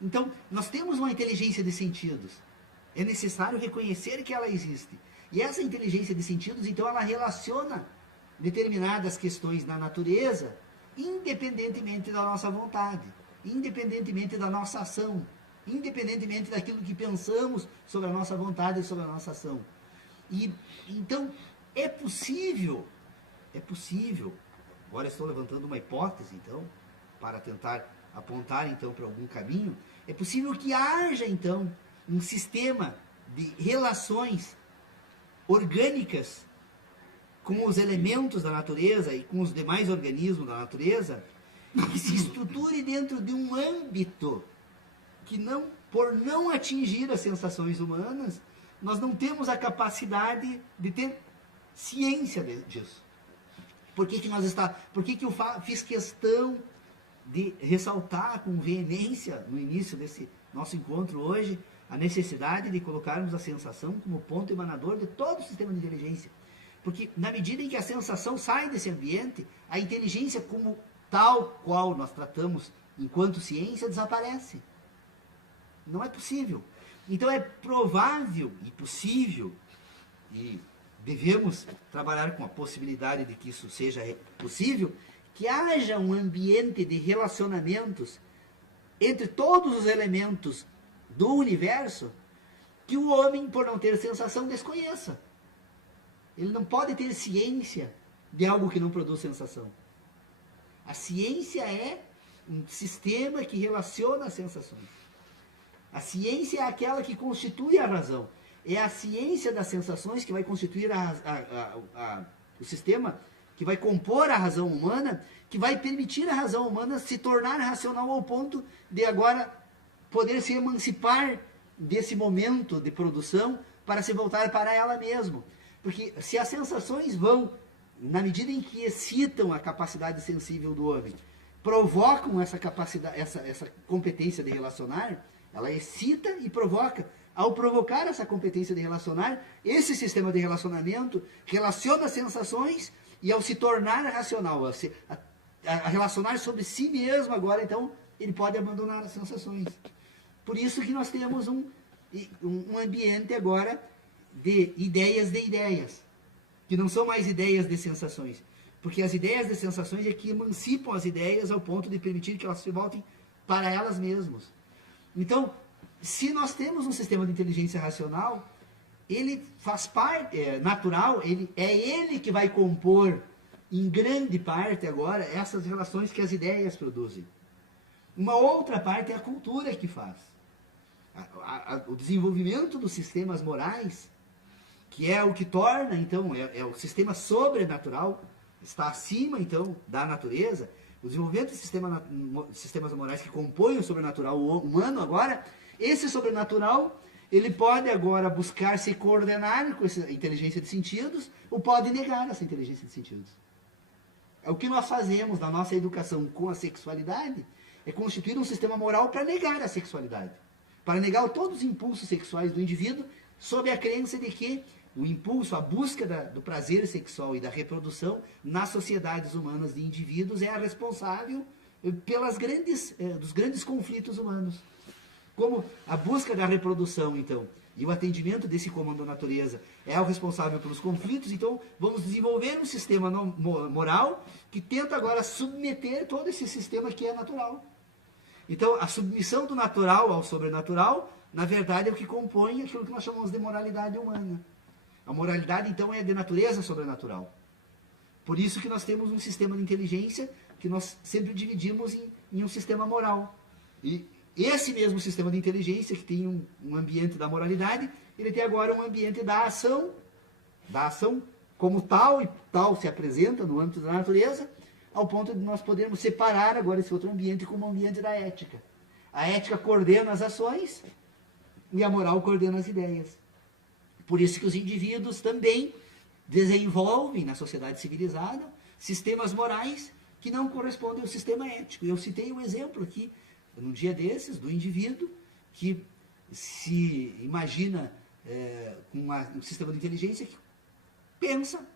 Então, nós temos uma inteligência de sentidos. É necessário reconhecer que ela existe. E essa inteligência de sentidos, então, ela relaciona determinadas questões na natureza, independentemente da nossa vontade, independentemente da nossa ação, independentemente daquilo que pensamos sobre a nossa vontade e sobre a nossa ação. E, então, é possível, agora estou levantando uma hipótese, então, para tentar apontar, então, para algum caminho, é possível que haja, então, um sistema de relações orgânicas com os elementos da natureza e com os demais organismos da natureza, que se estruture dentro de um âmbito que, não, por não atingir as sensações humanas, nós não temos a capacidade de ter ciência disso. Por que eu fiz questão de ressaltar com veemência, no início desse nosso encontro hoje, a necessidade de colocarmos a sensação como ponto emanador de todo o sistema de inteligência? Porque na medida em que a sensação sai desse ambiente, a inteligência como tal qual nós tratamos enquanto ciência desaparece. Não é possível. Então é provável e possível, e devemos trabalhar com a possibilidade de que isso seja possível, que haja um ambiente de relacionamentos entre todos os elementos do universo que o homem, por não ter sensação, desconheça. Ele não pode ter ciência de algo que não produz sensação. A ciência é um sistema que relaciona as sensações. A ciência é aquela que constitui a razão. É a ciência das sensações que vai constituir o sistema que vai compor a razão humana, que vai permitir a razão humana se tornar racional ao ponto de agora poder se emancipar desse momento de produção para se voltar para ela mesma. Porque se as sensações vão, na medida em que excitam a capacidade sensível do homem, provocam essa capacidade, essa competência de relacionar, ela excita e provoca. Ao provocar essa competência de relacionar, esse sistema de relacionamento relaciona as sensações e ao se tornar racional, a relacionar sobre si mesmo agora, então, ele pode abandonar as sensações. Por isso que nós temos um ambiente agora de ideias, que não são mais ideias de sensações. Porque as ideias de sensações é que emancipam as ideias ao ponto de permitir que elas se voltem para elas mesmas. Então, se nós temos um sistema de inteligência racional, ele faz parte, natural, é ele que vai compor, em grande parte agora, essas relações que as ideias produzem. Uma outra parte é a cultura que faz. O desenvolvimento dos sistemas morais que é o que torna, então, é o sistema sobrenatural, está acima, então, da natureza. O desenvolvimento de sistemas morais que compõem o sobrenatural humano agora, esse sobrenatural, ele pode agora buscar se coordenar com essa inteligência de sentidos, ou pode negar essa inteligência de sentidos. É o que nós fazemos na nossa educação com a sexualidade, é constituir um sistema moral para negar a sexualidade, para negar todos os impulsos sexuais do indivíduo, sob a crença de que o impulso, a busca do prazer sexual e da reprodução nas sociedades humanas de indivíduos é a responsável dos grandes conflitos humanos. Como a busca da reprodução, então, e o atendimento desse comando da natureza é o responsável pelos conflitos, então vamos desenvolver um sistema moral que tenta agora submeter todo esse sistema que é natural. Então, a submissão do natural ao sobrenatural, na verdade, é o que compõe aquilo que nós chamamos de moralidade humana. A moralidade, então, é de natureza sobrenatural. Por isso que nós temos um sistema de inteligência que nós sempre dividimos em um sistema moral. E esse mesmo sistema de inteligência, que tem um ambiente da moralidade, ele tem agora um ambiente da ação como tal, e tal se apresenta no âmbito da natureza, ao ponto de nós podermos separar agora esse outro ambiente como o ambiente da ética. A ética coordena as ações e a moral coordena as ideias. Por isso que os indivíduos também desenvolvem na sociedade civilizada sistemas morais que não correspondem ao sistema ético. Eu citei um exemplo aqui, num dia desses, do indivíduo que se imagina com um sistema de inteligência que pensa,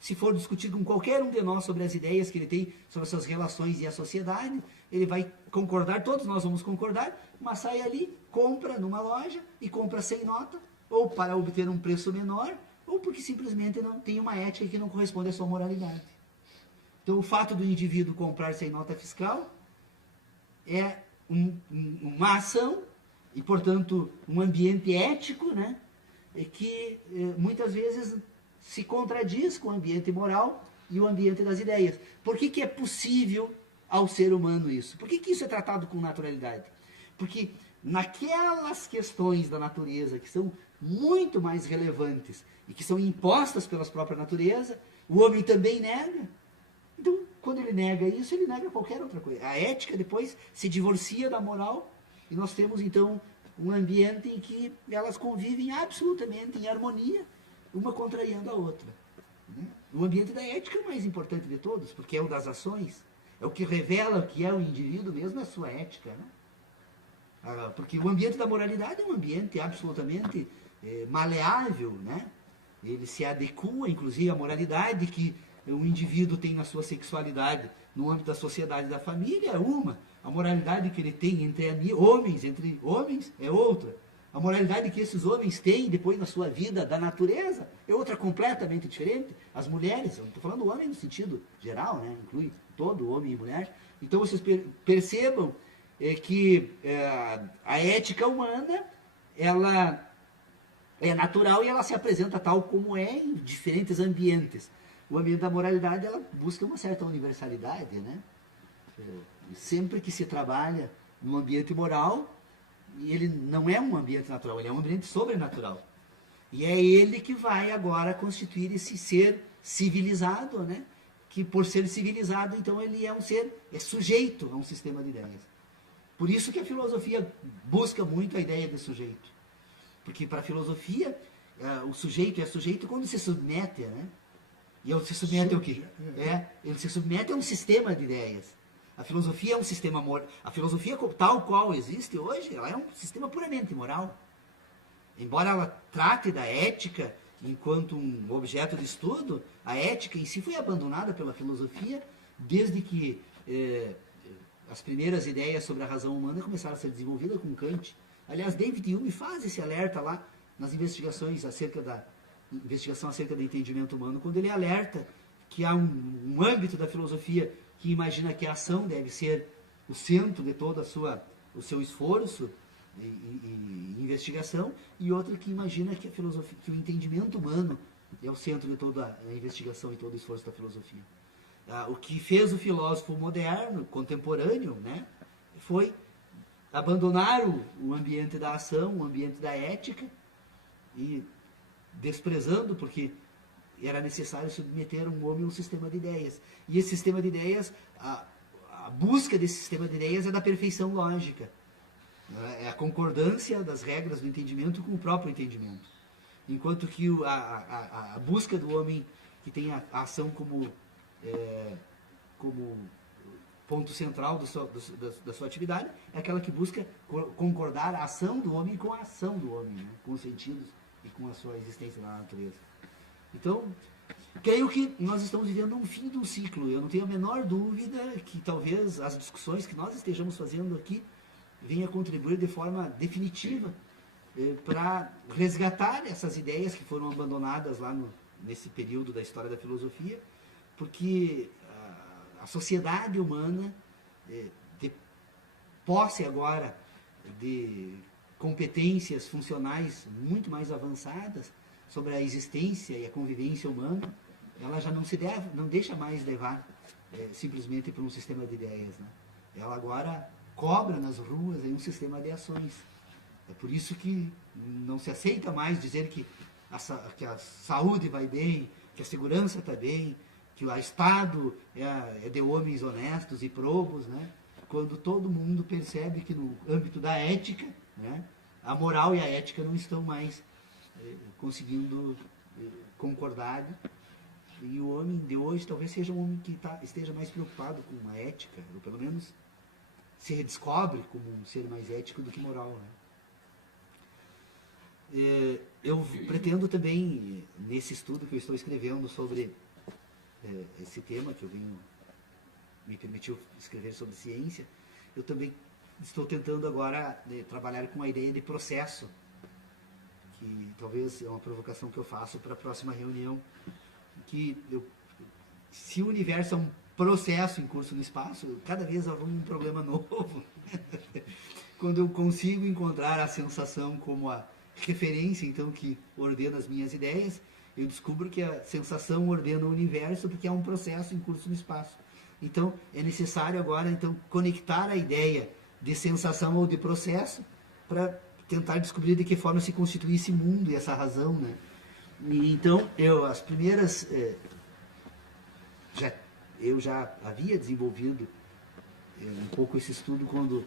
se for discutido com qualquer um de nós sobre as ideias que ele tem sobre as suas relações e a sociedade, ele vai concordar, todos nós vamos concordar, mas sai ali, compra numa loja e compra sem nota, ou para obter um preço menor, ou porque simplesmente não tem uma ética que não corresponde à sua moralidade. Então, o fato do indivíduo comprar sem nota fiscal é uma ação e, portanto, um ambiente ético, né, que muitas vezes se contradiz com o ambiente moral e o ambiente das ideias. Por que é possível ao ser humano isso? Por que isso é tratado com naturalidade? Porque naquelas questões da natureza que são muito mais relevantes e que são impostas pela própria natureza, o homem também nega. Então, quando ele nega isso, ele nega qualquer outra coisa. A ética depois se divorcia da moral e nós temos então um ambiente em que elas convivem absolutamente em harmonia, uma contrariando a outra. O ambiente da ética é o mais importante de todos, porque é o das ações, é o que revela o que é o indivíduo mesmo, é a sua ética, né? Porque o ambiente da moralidade é um ambiente absolutamente maleável, né? Ele se adequa, inclusive, à moralidade que o indivíduo tem na sua sexualidade, no âmbito da sociedade e da família é uma. A moralidade que ele tem entre homens é outra. A moralidade que esses homens têm depois na sua vida da natureza é outra completamente diferente. As mulheres, eu estou falando homem no sentido geral, né? Inclui todo homem e mulher. Então vocês percebam que a ética humana, ela é natural e ela se apresenta tal como é em diferentes ambientes. O ambiente da moralidade, ela busca uma certa universalidade, né? Sempre que se trabalha no ambiente moral, ele não é um ambiente natural, ele é um ambiente sobrenatural. E é ele que vai agora constituir esse ser civilizado, né? Que por ser civilizado, então ele é um ser, é sujeito a um sistema de ideias. Por isso que a filosofia busca muito a ideia de sujeito. Porque para a filosofia, o sujeito é sujeito quando se submete, né? E ele se submete ao quê? Ele se submete a um sistema de ideias. A filosofia é um sistema moral. A filosofia tal qual existe hoje, ela é um sistema puramente moral. Embora ela trate da ética enquanto um objeto de estudo, a ética em si foi abandonada pela filosofia desde que as primeiras ideias sobre a razão humana começaram a ser desenvolvidas com Kant. Aliás, David Hume faz esse alerta lá nas investigações acerca do entendimento humano, quando ele alerta que há um âmbito da filosofia que imagina que a ação deve ser o centro de todo o seu esforço e investigação, e outro que imagina que que o entendimento humano é o centro de toda a investigação e todo o esforço da filosofia. O que fez o filósofo moderno, contemporâneo, né, foi abandonar o ambiente da ação, o ambiente da ética, e desprezando, porque era necessário submeter um homem a um sistema de ideias. E esse sistema de ideias, a busca desse sistema de ideias é da perfeição lógica. É a concordância das regras do entendimento com o próprio entendimento. Enquanto que a busca do homem que tem a ação como ponto central da sua atividade, é aquela que busca concordar a ação do homem com a ação do homem, né? Com os sentidos e com a sua existência na natureza. Então, creio que nós estamos vivendo um fim de um ciclo. Eu não tenho a menor dúvida que talvez as discussões que nós estejamos fazendo aqui venham a contribuir de forma definitiva para resgatar essas ideias que foram abandonadas lá nesse período da história da filosofia, porque a sociedade humana, de posse agora de competências funcionais muito mais avançadas sobre a existência e a convivência humana, ela já não deixa mais levar simplesmente por um sistema de ideias, né? Ela agora cobra nas ruas um sistema de ações. É por isso que não se aceita mais dizer que a saúde vai bem, que a segurança está bem, que o Estado é de homens honestos e probos, né? Quando todo mundo percebe que no âmbito da ética, né, a moral e a ética não estão mais conseguindo concordar, e o homem de hoje talvez seja um homem que esteja mais preocupado com a ética, ou pelo menos se redescobre como um ser mais ético do que moral, né? Eu pretendo também, nesse estudo que eu estou escrevendo sobre esse tema que me permitiu escrever sobre ciência, eu também estou tentando agora trabalhar com a ideia de processo, que talvez é uma provocação que eu faço para a próxima reunião, que se o universo é um processo em curso no espaço, cada vez há um problema novo. Quando eu consigo encontrar a sensação como a referência, então, que ordena as minhas ideias, eu descubro que a sensação ordena o universo, porque é um processo em curso no espaço. Então, é necessário agora então conectar a ideia de sensação ou de processo para tentar descobrir de que forma se constitui esse mundo e essa razão, né? E, então, as primeiras... eu já havia desenvolvido um pouco esse estudo quando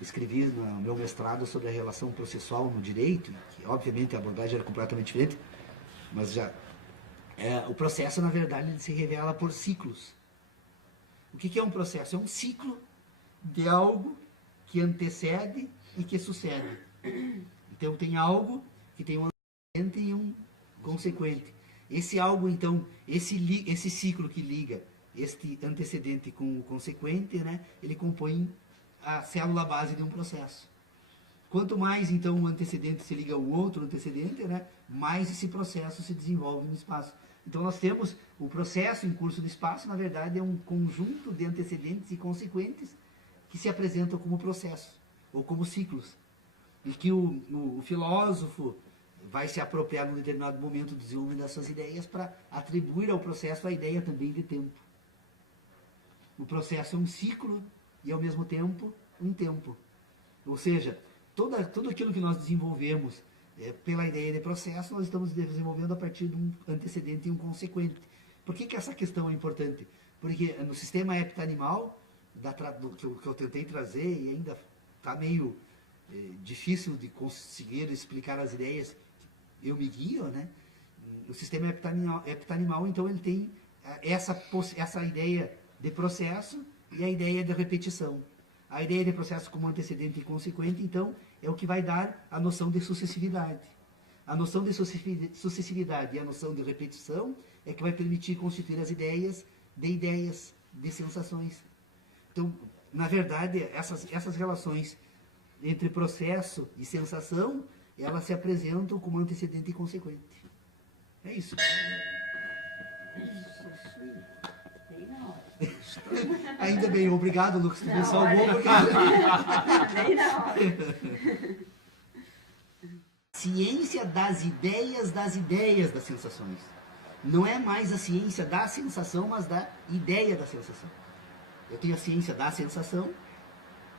escrevi no meu mestrado sobre a relação processual no direito, que obviamente a abordagem era completamente diferente, mas o processo, na verdade, se revela por ciclos. O que é um processo? É um ciclo de algo que antecede e que sucede. Então tem algo que tem um antecedente e um consequente. Esse algo, então, esse ciclo que liga este antecedente com o consequente, né, ele compõe a célula base de um processo. Quanto mais, então, um antecedente se liga ao outro antecedente, né, mais esse processo se desenvolve no espaço. Então, nós temos o processo em curso do espaço, na verdade, é um conjunto de antecedentes e consequentes que se apresentam como processo, ou como ciclos. E que o filósofo vai se apropriar num determinado momento do desenvolvimento dessas ideias para atribuir ao processo a ideia também de tempo. O processo é um ciclo e, ao mesmo tempo, um tempo. Ou seja, tudo aquilo que nós desenvolvemos pela ideia de processo, nós estamos desenvolvendo a partir de um antecedente e um consequente. Por que essa questão é importante? Porque no sistema heptanimal, que eu tentei trazer, e ainda está meio difícil de conseguir explicar as ideias que eu me guio, né? O sistema heptanimal, então, ele tem essa ideia de processo e a ideia de repetição. A ideia de processo como antecedente e consequente, então, é o que vai dar a noção de sucessividade. A noção de sucessividade e a noção de repetição é que vai permitir constituir as ideias, de sensações. Então, na verdade, essas relações entre processo e sensação, elas se apresentam como antecedente e consequente. É isso. Ainda bem, obrigado, Lucas, que me salvou. Bem na hora. Ciência das ideias das sensações. Não é mais a ciência da sensação, mas da ideia da sensação. Eu tenho a ciência da sensação,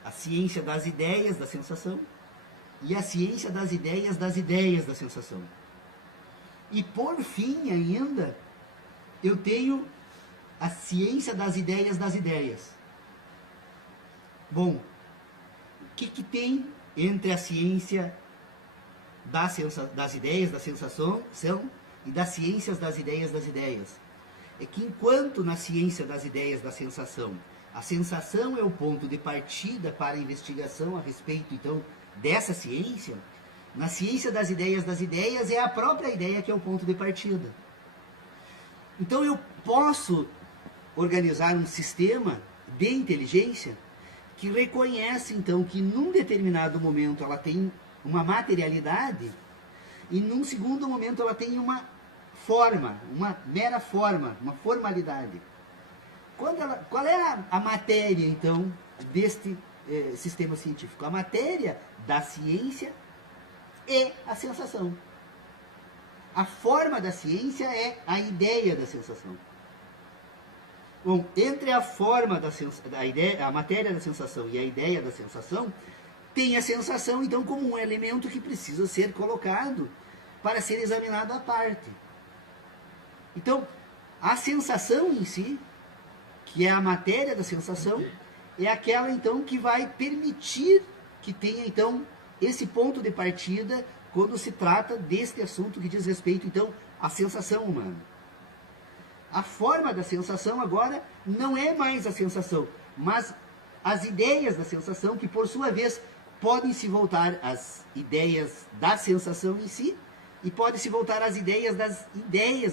a ciência das ideias da sensação e a ciência das ideias da sensação. E por fim ainda, eu tenho a ciência das ideias das ideias. Bom, o que tem entre a ciência das ideias, da sensação e das ciências das ideias das ideias? É que enquanto na ciência das ideias da sensação, a sensação é o ponto de partida para a investigação a respeito, então, dessa ciência, na ciência das ideias é a própria ideia que é o ponto de partida. Então eu posso organizar um sistema de inteligência que reconhece, então, que num determinado momento ela tem uma materialidade e num segundo momento ela tem uma forma, uma mera forma, uma formalidade. Qual é a matéria, então, deste sistema científico? A matéria da ciência é a sensação. A forma da ciência é a ideia da sensação. Bom, entre a forma da ideia, a matéria da sensação e a ideia da sensação, tem a sensação, então, como um elemento que precisa ser colocado para ser examinado à parte. Então, a sensação em si, que é a matéria da sensação, é aquela, então, que vai permitir que tenha, então, esse ponto de partida quando se trata deste assunto que diz respeito, então, à sensação humana. A forma da sensação agora não é mais a sensação, mas as ideias da sensação, que por sua vez podem se voltar às ideias da sensação em si, e podem se voltar às ideias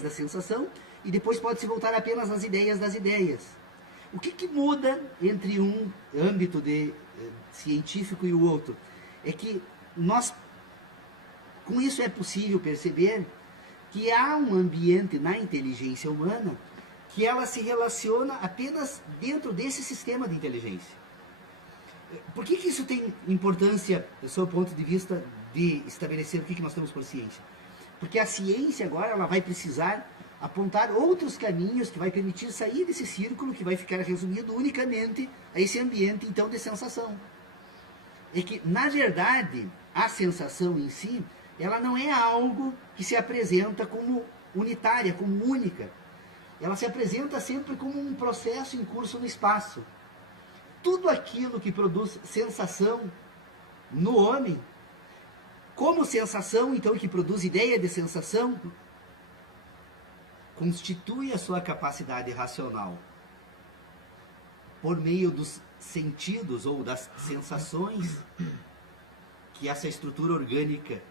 da sensação, e depois pode se voltar apenas às ideias das ideias. O que muda entre um âmbito científico e o outro? É que com isso é possível perceber que há um ambiente na inteligência humana que ela se relaciona apenas dentro desse sistema de inteligência. Por que isso tem importância, do seu ponto de vista, de estabelecer o que nós temos por ciência? Porque a ciência agora ela vai precisar apontar outros caminhos que vai permitir sair desse círculo que vai ficar resumido unicamente a esse ambiente, então, de sensação. É que, na verdade, a sensação em si, ela não é algo que se apresenta como unitária, como única. Ela se apresenta sempre como um processo em curso no espaço. Tudo aquilo que produz sensação no homem, como sensação, então, que produz ideia de sensação, constitui a sua capacidade racional por meio dos sentidos ou das sensações que essa estrutura orgânica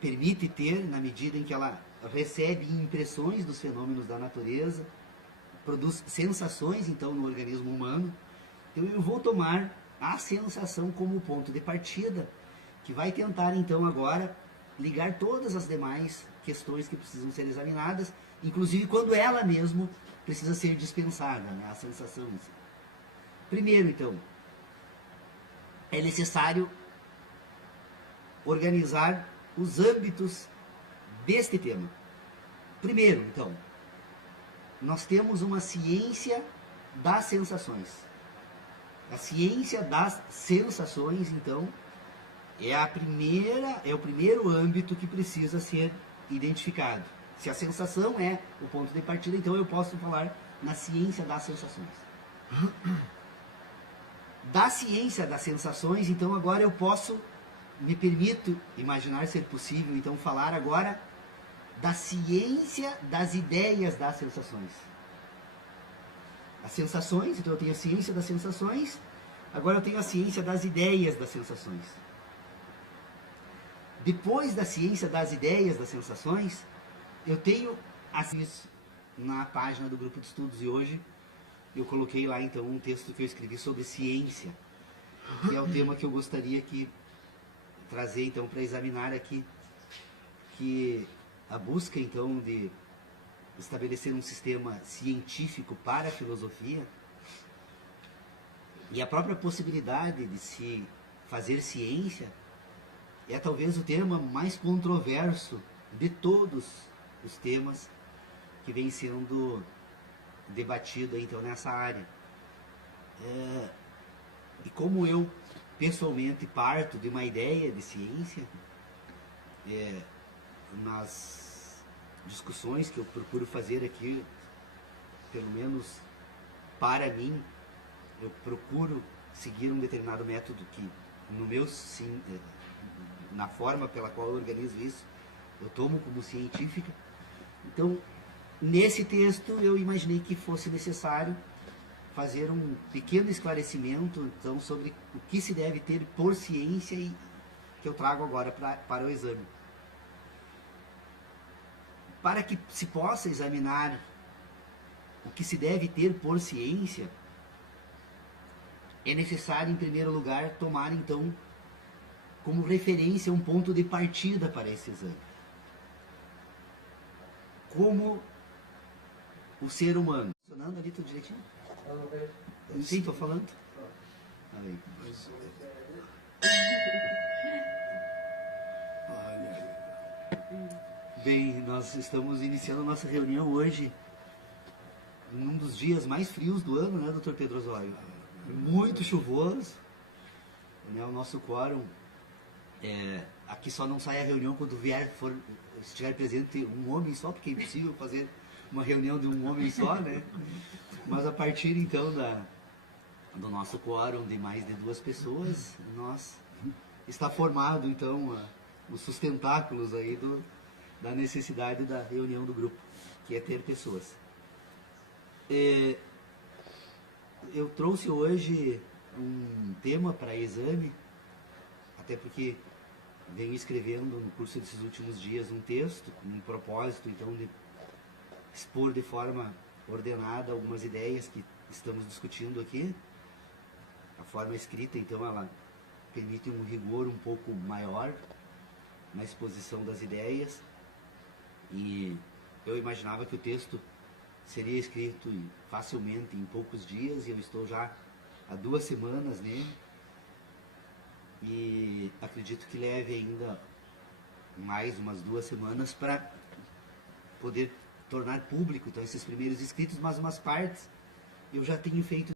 permite ter na medida em que ela recebe impressões dos fenômenos da natureza, produz sensações, então, no organismo humano. Então eu vou tomar a sensação como ponto de partida, que vai tentar, então, agora ligar todas as demais questões que precisam ser examinadas, inclusive quando ela mesmo precisa ser dispensada, né, a sensação em si. Primeiro, então, é necessário organizar os âmbitos deste tema. Primeiro, então, nós temos uma ciência das sensações. A ciência das sensações, então, é o primeiro âmbito que precisa ser identificado. Se a sensação é o ponto de partida, então eu posso falar na ciência das sensações. Da ciência das sensações, então agora eu posso, me permito imaginar ser possível, então falar agora da ciência das ideias das sensações. As sensações, então eu tenho a ciência das sensações, agora eu tenho a ciência das ideias das sensações. Depois da ciência das ideias das sensações, eu tenho isso na página do grupo de estudos, e hoje eu coloquei lá então um texto que eu escrevi sobre ciência, que é o tema que eu gostaria que trazer então para examinar aqui, que a busca então de estabelecer um sistema científico para a filosofia e a própria possibilidade de se fazer ciência é talvez o tema mais controverso de todos os temas que vem sendo debatido então nessa área. E como eu pessoalmente parto de uma ideia de ciência, nas discussões que eu procuro fazer aqui, pelo menos para mim, eu procuro seguir um determinado método que, no meu sim, na forma pela qual eu organizo isso, eu tomo como científica. Então, nesse texto, eu imaginei que fosse necessário fazer um pequeno esclarecimento então, sobre o que se deve ter por ciência e que eu trago agora para o exame. Para que se possa examinar o que se deve ter por ciência, é necessário, em primeiro lugar, tomar, então, como referência um ponto de partida para esse exame. Como o ser humano... Funcionando ali tudo direitinho? Sim, estou falando? Aí. Bem, nós estamos iniciando a nossa reunião hoje, num dos dias mais frios do ano, né, Dr. Pedro Osório? Muito chuvoso, né, o nosso quórum, aqui só não sai a reunião quando estiver presente um homem só, porque é impossível fazer uma reunião de um homem só, né? Mas a partir então do nosso quórum de mais de 2 pessoas, está formado então os sustentáculos aí da necessidade da reunião do grupo, que é ter pessoas. Eu trouxe hoje um tema para exame, até porque venho escrevendo no curso desses últimos dias um texto, com um propósito então de expor de forma ordenada algumas ideias que estamos discutindo aqui. A forma escrita então ela permite um rigor um pouco maior na exposição das ideias, e eu imaginava que o texto seria escrito facilmente em poucos dias, e eu estou já há 2 semanas nele, e acredito que leve ainda mais umas 2 semanas para poder tornar público então esses primeiros escritos, mas umas partes eu já tenho feito